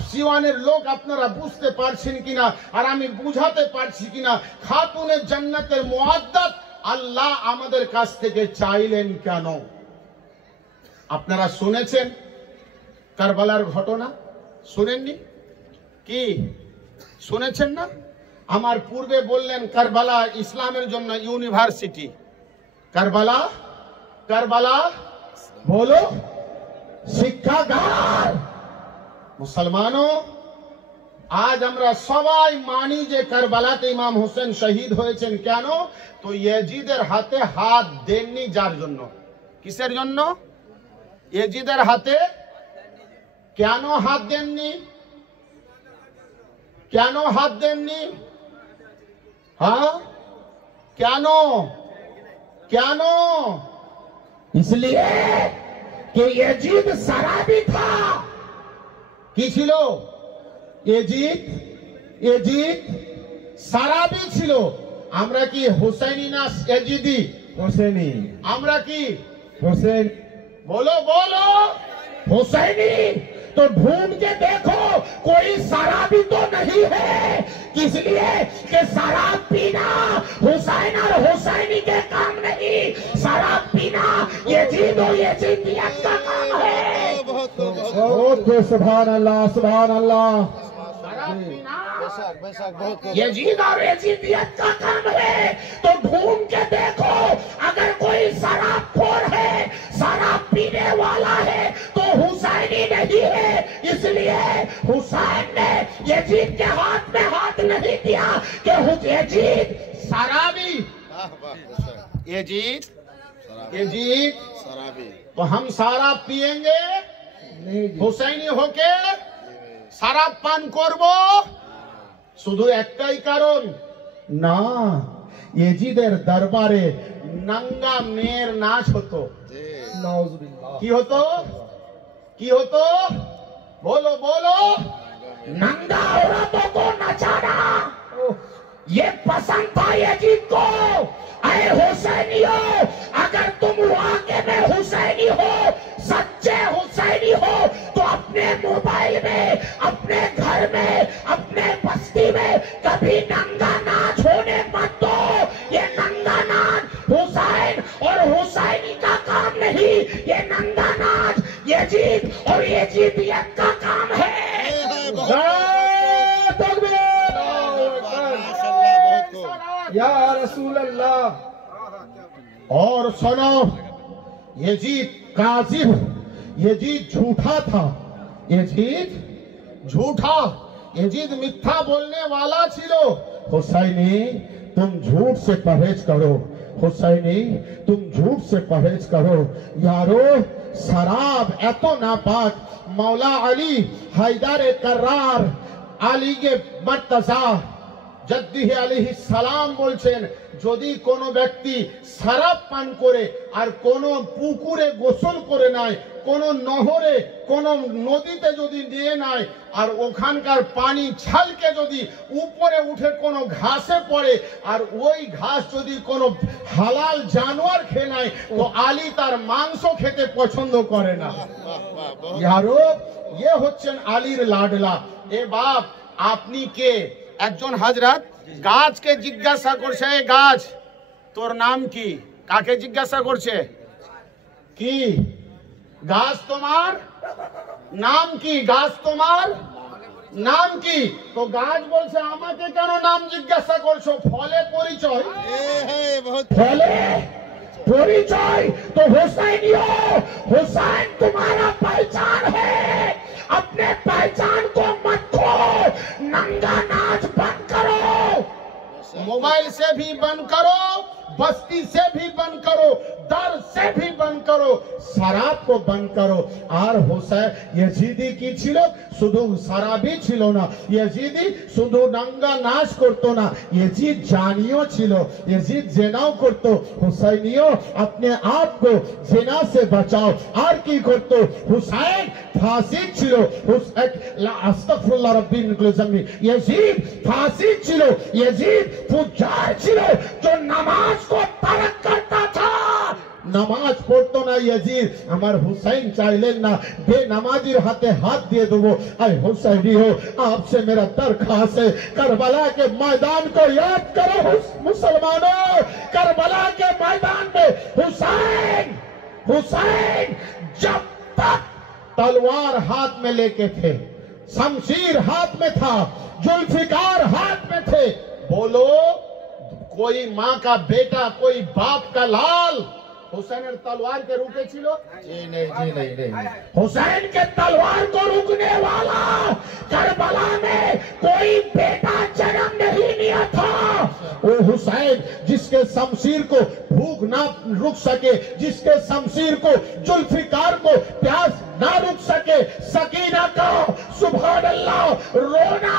সিওয়ানের লোক আপনারা বুঝতে পারছেন কিনা আর আমি বুঝাতে পারছি কিনা। খাতুনে জান্নাতের মুআদ্দাত আল্লাহ আমাদের কাছ থেকে চাইলেন কেন? আপনারা শুনেছেন কারবালার ঘটনা? শুনেননি কি? শুনেছেন না? আমার পূর্বে বললেন কারবালা ইসলামের জন্য ইউনিভার্সিটি। কারবালা কারবালা বলো শিক্ষাগার। মুসলমানও আজ আমরা সবাই মানি যে কারবালাতে ইমাম হোসেন শহীদ হয়েছেন। কেন? তো ইয়াজিদের হাতে হাত দেননি যার জন্য। কিসের জন্য? ইয়াজিদের হাতে কেন হাত দেননি? কেন হাত দেননি? हाँ কেন? কেন? इसलिए कि यजीद शराबी था। কি ছিল? यजीद शराबी ছিল। আমরা কি হোসেনি না यजीदी? হোসেনি। আমরা কি হোসেন? बोलो बोलो हुसैनी। तो ढूंढ के देखो कोई शराबी तो नहीं है, इसलिए कि शराब पीना हुसैन और हुसैनी के काम नहीं, शराब पीना यजीद और यजीदियत का काम है। बोले सुभान अल्लाह सुभान अल्लाह। शराब पीना यजीद और यजीदियत का काम है। तो ढूंढ के देखो, अगर कोई शराबखोर है, शराब पीने वाला है, तो हुसैनी नहीं है। इसलिए हुसैन ने यजीद के हाथ में हाथ नहीं दिया कि यजीद शराबी, यजीद तो हम शराब पिएंगे হুসাইনি होके शराब पान করব, শুধু একটাই কারণ না, यजीদের দরবারে নাঙ্গা মেয়ের নাচ হতো। नाउजुबिल्लाह। কি হতো? কি হতো? বলো বলো। नंगा औरतों को नचाना ये पसंद था यजीद को। अरे हुसैनियो, अगर तुम वाकई में हुसैनी हो, सच्चे हुसैनी हो, तो अपने मोबाइल में, अपने घर में, अपने बस्ती में कभी नंगा नाच होने मत दो। ये नंगा नाच हुसैन और हुसैनी का काम नहीं, ये नंगा नाच यजीद और यजीदियत का काम है। या रसूल अल्लाह। और सुनो, यजीद काजिब, यजीद झूठा था, यजीद झूठा, यजीद मिथ्या बोलने वाला छिलो। हुसैनी तुम झूठ से परहेज करो, हुसैनी तुम झूठ से परहेज करो। यारो शराब एतो नापाक। मौला अली हैदर कर्रार আলী কে মার্তাজা জদ্দিহ আলাইহিস সালাম বলছেন, যদি কোনো ব্যক্তি শরাব পান করে আর কোনো পুকুরে গোসল করে নেয়, কোনো নহরে কোনো নদীতে যদি নিয়ে নেয়, আর ওখানকার পানি ছালকে যদি উপরে উঠে কোনো ঘাসে পড়ে, আর ওই ঘাস যদি কোনো হালাল জানোয়ার খেয়ে নেয়, তো আলী তার মাংস খেতে পছন্দ করে না। ইয়ারো ये হচ্ছেন আলীর লাডলা। এ বাপ, আপনি কে? একজন হাজরাত গাছকে জিজ্ঞাসা করছে, এই গাছ তোর নাম কি? কাকে জিজ্ঞাসা করছে? কি গাছ তোমার নাম কি? গাছ তোমার নাম কি? তো গাছ বলছে, আমাকে কেন নাম জিজ্ঞাসা করছো? ফলে পরিচয়। फले परिचय तो हुसैनियो, हुसैन तुम्हारा पहचान है। अपने पहचान को मत खो, नंगा नाच बंद करो, मोबाइल से भी बंद करो, बस्ती से भी बंद करो, दर से भी बंद करो, शराब को बंद करो। और हुसैन यजीदी की छिलो शुधु शराबी छिलो ना, यजीदी शुधु नंगा नाच करतो ना, यजीद जानियो छिलो, यजीद जेनाओ करतो। हुसैनियो अपने आप को जेना से बचाओ। और की करतो? हुसैन फासिक छिलो, अस्तगफिरुल्लाह रब्बी मिन कुल्ली ज़म्बी। यजीद फासिक छिलो, यजीद फुज्जार छिलो, जो नमाज को तर्क करता था। नमाज पढ़तो ना यजीद। हमार हुसैन चाहलेन ना बेनमाजीर हाथे हाथ दिए देबो। अरे हुसैनी हो, आपसे मेरा दरखास्त है, करबला के मैदान को याद करो मुसलमानों। करबला के मैदान में हुसैन जब तक तलवार हाथ में लेके थे, शमशीर हाथ में था, जुल्फिकार हाथ में थे। बोलो, कोई माँ का बेटा, कोई बाप का लाल हुसैन तलवार के रुके छिलो? जी नहीं। हुसैन के तलवार को रुकने वाला करबला में कोई बेटा जन्म नहीं लिया था। वो हुसैन जिसके शमशीर को भूख ना रुक सके, जिसके शमशीर को जुल्फिकार को प्यास ना रुक सके, सकीना का सुभान अल्लाह रोना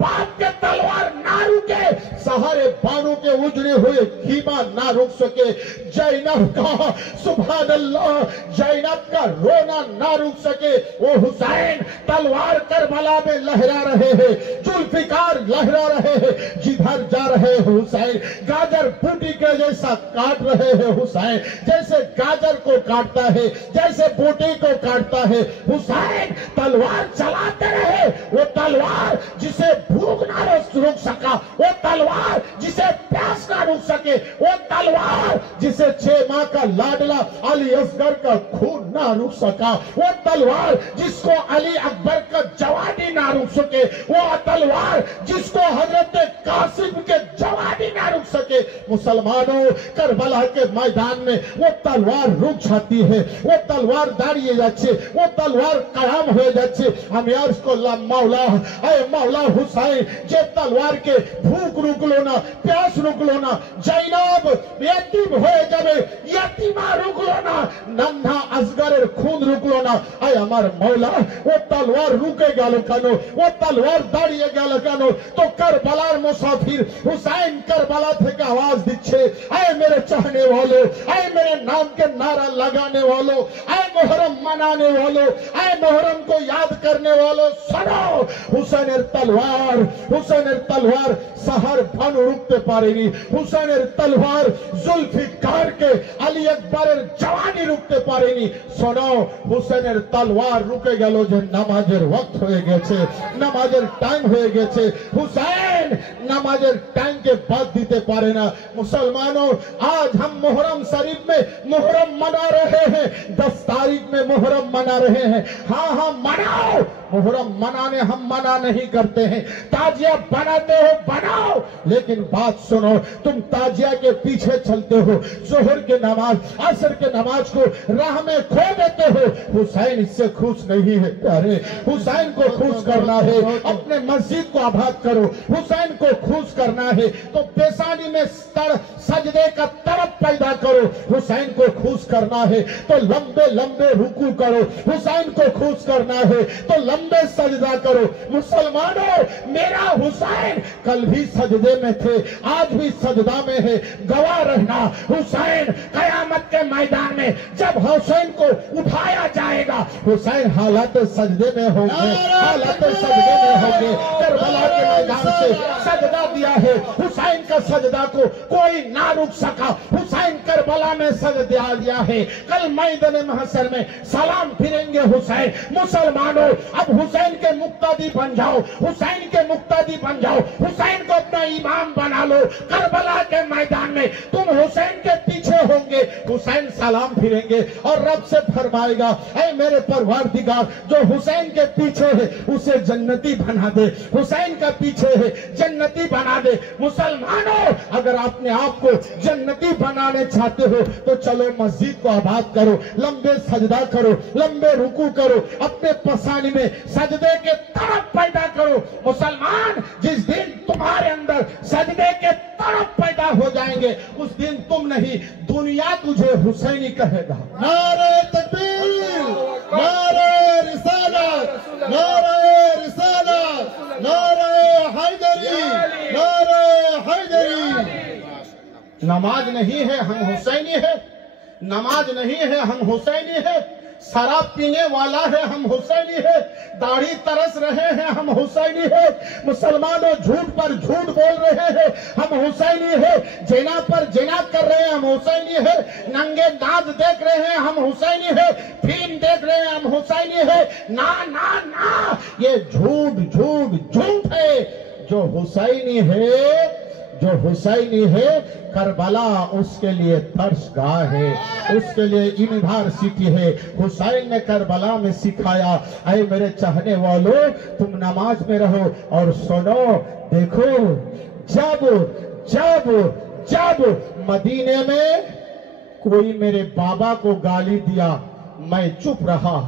बाप के तलवार ना रुके, सहारे बानों के उजड़े हुए खीमा ना रुक सके, जैनब का सुभान अल्लाह जैनब का रोना ना रुक सके। वो हुसैन तलवार करबला में लहरा रहे हैं, जुल्फिकार लहरा रहे हैं, जिधर जा रहे हैं हुसैन गाजर बूटी के जैसा काट रहे हैं। हुसैन जैसे गाजर को काटता है, जैसे बूटी को काटता है, हुसैन तलवार चलाते रहे। वो तलवार जिसे भूख ना रुक सका, वो तलवार जिसे प्यास ना रुक सके, वो तलवार जिसे 6 माह का लाडला अली असगर का खून न ना रुक सका, वो तलवार जिसको अली अकबर का जवानी ना रुक सके, वो तलवार जिसको हजरत कासिम के जवानी ना रुक सके। मुसलमानों, करबला के मैदान में वो तलवार रुक जाती है, वो तलवार दाঁড়িয়ে যাচ্ছে, वो तलवार कायम हो যাচ্ছে। আমি আর করলাম मौला, ऐ मौला हुसैन, जे तलवार के भूख रुकलो ना, प्यास रुकलो ना, जैनब यतीम হয়ে যাবে, यतीमा रुकलो ना, नन्हा असगरेर खून रुकलो ना। ऐ আমার मौला, वो तलवार रुके গেল কেন, वो तलवार দাঁড়িয়ে গেল কেন? तो करबलार मुसाफिर हुसैन करबला থেকে आवाज দিচ্ছে, ऐ मेरे चाहने वालों, ऐ मेरे नाम के नारा लगाने वालों, ऐ मुहर्रम मनाने वालों, ऐ मुहर्रम को याद करने वालों, सुनो, हुसैনের तलवार, हुसैনের तलवार সাহার ভানু রুখতে পারেনি, হুসেনের তলোয়ার জুলফিকারকে আলী আকবরের জওয়ানি রুখতে পারেনি। শোনো, হুসেনের তলোয়ার রুকে গেল যে নামাজের ওয়াক্ত হয়ে গেছে, নামাজের টাইম হয়ে গেছে। হুসैन নামাজের টাইমকে বাদ দিতে পারে না। मुसलमानों, आज हम मुहर्रम शरीफ में मुहर्रम मना रहे हैं, 10 तारीख में मुहर्रम मना रहे हैं। हाँ हाँ मनाओ, मुहर्रम मनाने हम मना नहीं करते हैं, ताजिया बनाते हो बनाओ, लेकिन बात सुनो, तुम ताजिया के पीछे चलते हो, जोहर के नमाज असर के नमाज को राह में खो देते हो। हुसैन इससे खुश नहीं है। अरे हुसैन को खुश करना है, अपने मस्जिद को आबाद करो। हुसैन को खुश करना है तो पेशानी में सजदे का तरफ पैदा करो। हुसैन को खुश करना है तो लंबे लंबे रुकू करो। हुसैन को खुश करना है तो लंबे सजदा करो। मुसलमानों, मेरा हुसैन कल भी सजदे में थे, आज भी सजदा में है, गवाह रहना। हुसैन कयामत के मैदान में जब हुसैन को उठाया जाएगा, हुसैन हालात सजदे में होंगे, हालात सजदे में होंगे। करबला के मैदान से सजदा दिया है, हुसैन का सजदा को कोई ना रुक सका। हुसैन करबला में सजदा दिया है, कल मैदान महशर में सलाम फिरेंगे हुसैन। मुसलमानों, अब हुसैन के मुक्तादी बन जाओ, हुसैन के मुक्तादी बन जाओ, हुसैन को अपना इमाम बना लो। करबला के मैदान में तुम हुसैन के पीछे होंगे, हुसैन सलाम फिरेंगे और रब से फरमाएगा, ऐ मेरे परवरदिगार, जो हुसैन के पीछे है उसे जन्नती बना दे, हुसैन का पीछे है जन्नती बना दे। मुसलमानों, अगर आपने आप को जन्नती बनाने चाहते हो तो चलो मस्जिद को आबाद करो, लंबे सजदा करो, लंबे रुकू करो, अपने पसानी में सजदे के तरफ पैदा करो। मुसलमान, जिस दिन तुम्हारे अंदर सजदे के तरफ पैदा हो जाएंगे, उस दिन तुम नहीं दुनिया तुझे हुसैनी कहेगा। नारे तकबीर, नारे रिसालत, नारे रिसालत, नारे हैदरी, नारे हैदरी। नमाज नहीं है हम हुसैनी है, नमाज नहीं है हम हुसैनी है, शराब पीने वाला है हम हुसैनी है, दाढ़ी तरस रहे हैं हम हुसैनी है। मुसलमानों, झूठ पर झूठ बोल रहे हैं हम हुसैनी है, जिना पर जिना कर रहे हैं हम हुसैनी है, नंगे नाच देख रहे हैं हम हुसैनी है, फिल्म देख रहे हैं हम हुसैनी है। ना ना ना, ये झूठ झूठ झूठ है। जो हुसैनी है, जो हुसैनी है, करबला उसके लिए दर्शगाह है, उसके लिए यूनिवर्सिटी है। हुसैन ने करबला में सिखाया, ऐ मेरे चाहने वालों, तुम नमाज में रहो और सुनो। देखो, जब जब जब मदीने में कोई मेरे बाबा को गाली दिया, मैं चुप रहा।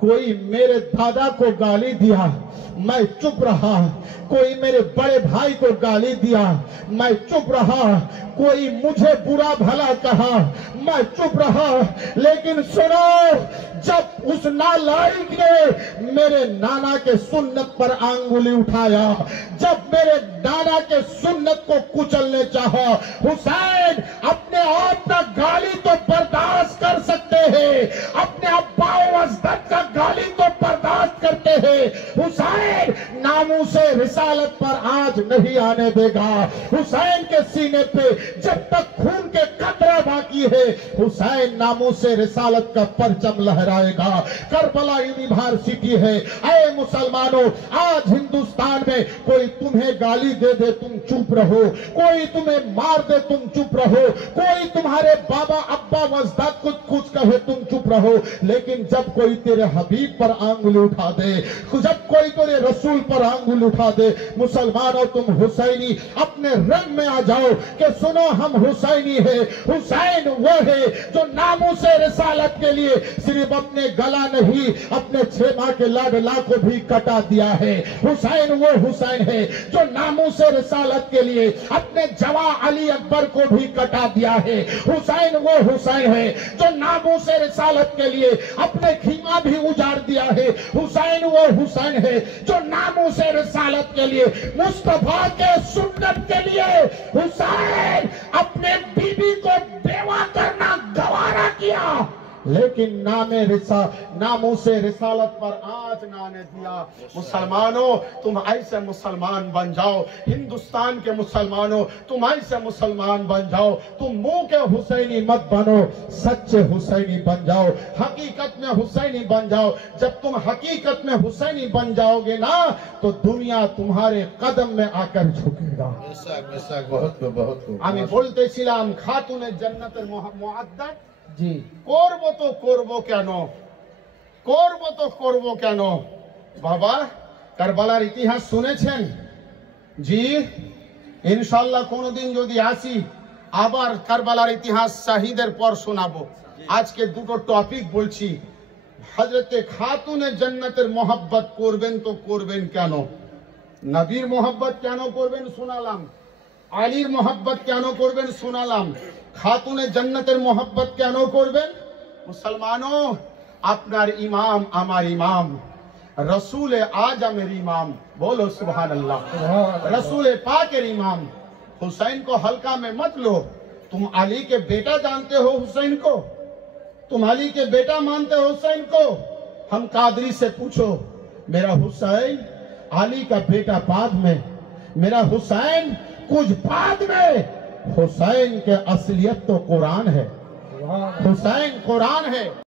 कोई मेरे दादा को गाली दिया, मैं चुप रहा। कोई मेरे बड़े भाई को गाली दिया, मैं चुप रहा। कोई मुझे बुरा भला कहा, मैं चुप रहा। लेकिन सुनो, जब उस नालायक ने मेरे नाना के सुन्नत पर आंगुली उठाया, जब मेरे नाना के सुन्नत को कुचलने चाहा, हुसैन अपने आप का गाली तो बर्दाश्त कर सकते हैं, अपने अब्बा व अजदद का गाली तो बर्दाश्त करते हैं, हुसैन नामूसे रिसालत पर आज नहीं आने देगा। हुसैन के सीने पे जब तक खून के कतरा बाकी है, हुसैन नामूसे रिसालत का परचम लहराएगा। करबला यूनिवर्सिटी है। ऐ मुसलमानों, आज हिंदुस्तान में कोई तुम्हें गाली दे दे तुम चुप रहो, कोई तुम्हें मार दे तुम चुप रहो, कोई तुम्हारे बाबा अब्बा वजदाद कुछ कहे तुम चुप रहो, लेकिन जब कोई तेरे हबीब पर आंगुली उठा दे, जब कोई तेरे रसूल पर आंगुली उठा दे, मुसलमानों तुम हुसैनी अपने रंग में आ जाओ कि सुनो हम हुसैनी है। हुसैन वो है जो नामूसे रिसालत के लिए सिर्फ अपने गला नहीं, अपने 6 माह के लाडला को भी कटा दिया है। हुसैन वो हुसैन है जो नामूसे रिसालत के लिए अपने जवा अली अकबर को भी कटा दिया है। हुसैन वो हुसैन है जो नामूसे रिसालत के लिए अपने खीमा भी उजाड़ दिया है। हुसैन वो हुसैन है जो नामूसे रिसालत के लिए, मुस्तफा के सुन्नत के लिए हुसैन अपने बीबी को बेवा करना गवारा किया, लेकिन नामूसे रिसालत पर आज ना आने दिया। मुसलमानों तुम ऐसे मुसलमान बन जाओ, हिंदुस्तान के मुसलमानों तुम ऐसे मुसलमान बन जाओ, तुम मुंह के हुसैनी मत बनो, सच्चे हुसैनी बन जाओ, हकीकत में हुसैनी बन जाओ। जब तुम हकीकत में हुसैनी बन जाओगे ना, तो दुनिया तुम्हारे कदम में आकर झुकेगा। बहुत আমি বলতেছিলাম খাতুনে জান্নাতের মুআদ্দাদ जी করবো তো করবো কেন, করবো তো করবো কেন? বাবা কারবালার ইতিহাস শুনেছেন? জি ইনশাআল্লাহ কোনদিন যদি আসি আবার কারবালার ইতিহাস শাহিদের পর শোনাবো। আজকে দুটো টপিক বলছি। হযরতে খাতুনে জান্নাতের মোহাব্বত করবেন তো করবেন কেন, নবীর মোহাব্বত কেন করবেন শোনালাম, আলীর মোহাব্বত কেন করবেন শোনালাম, খাতুনে জান্নাতের মোহাব্বত কেন করবেন? মুসলমানও আপনার ইমাম আমার ইমাম, रसूल आजमेर इमाम, बोलो सुभान अल्लाह, रसूल पाकेर इमाम। हुसैन को हल्का में मत लो। तुम अली के बेटा जानते हो हुसैन को, तुम अली के बेटा मानते हो हुसैन को। हम कादरी से पूछो, मेरा हुसैन अली का बेटा बाद में, मेरा हुसैन कुछ बाद में। हुसैन के असलियत तो कुरान है, हुसैन कुरान है।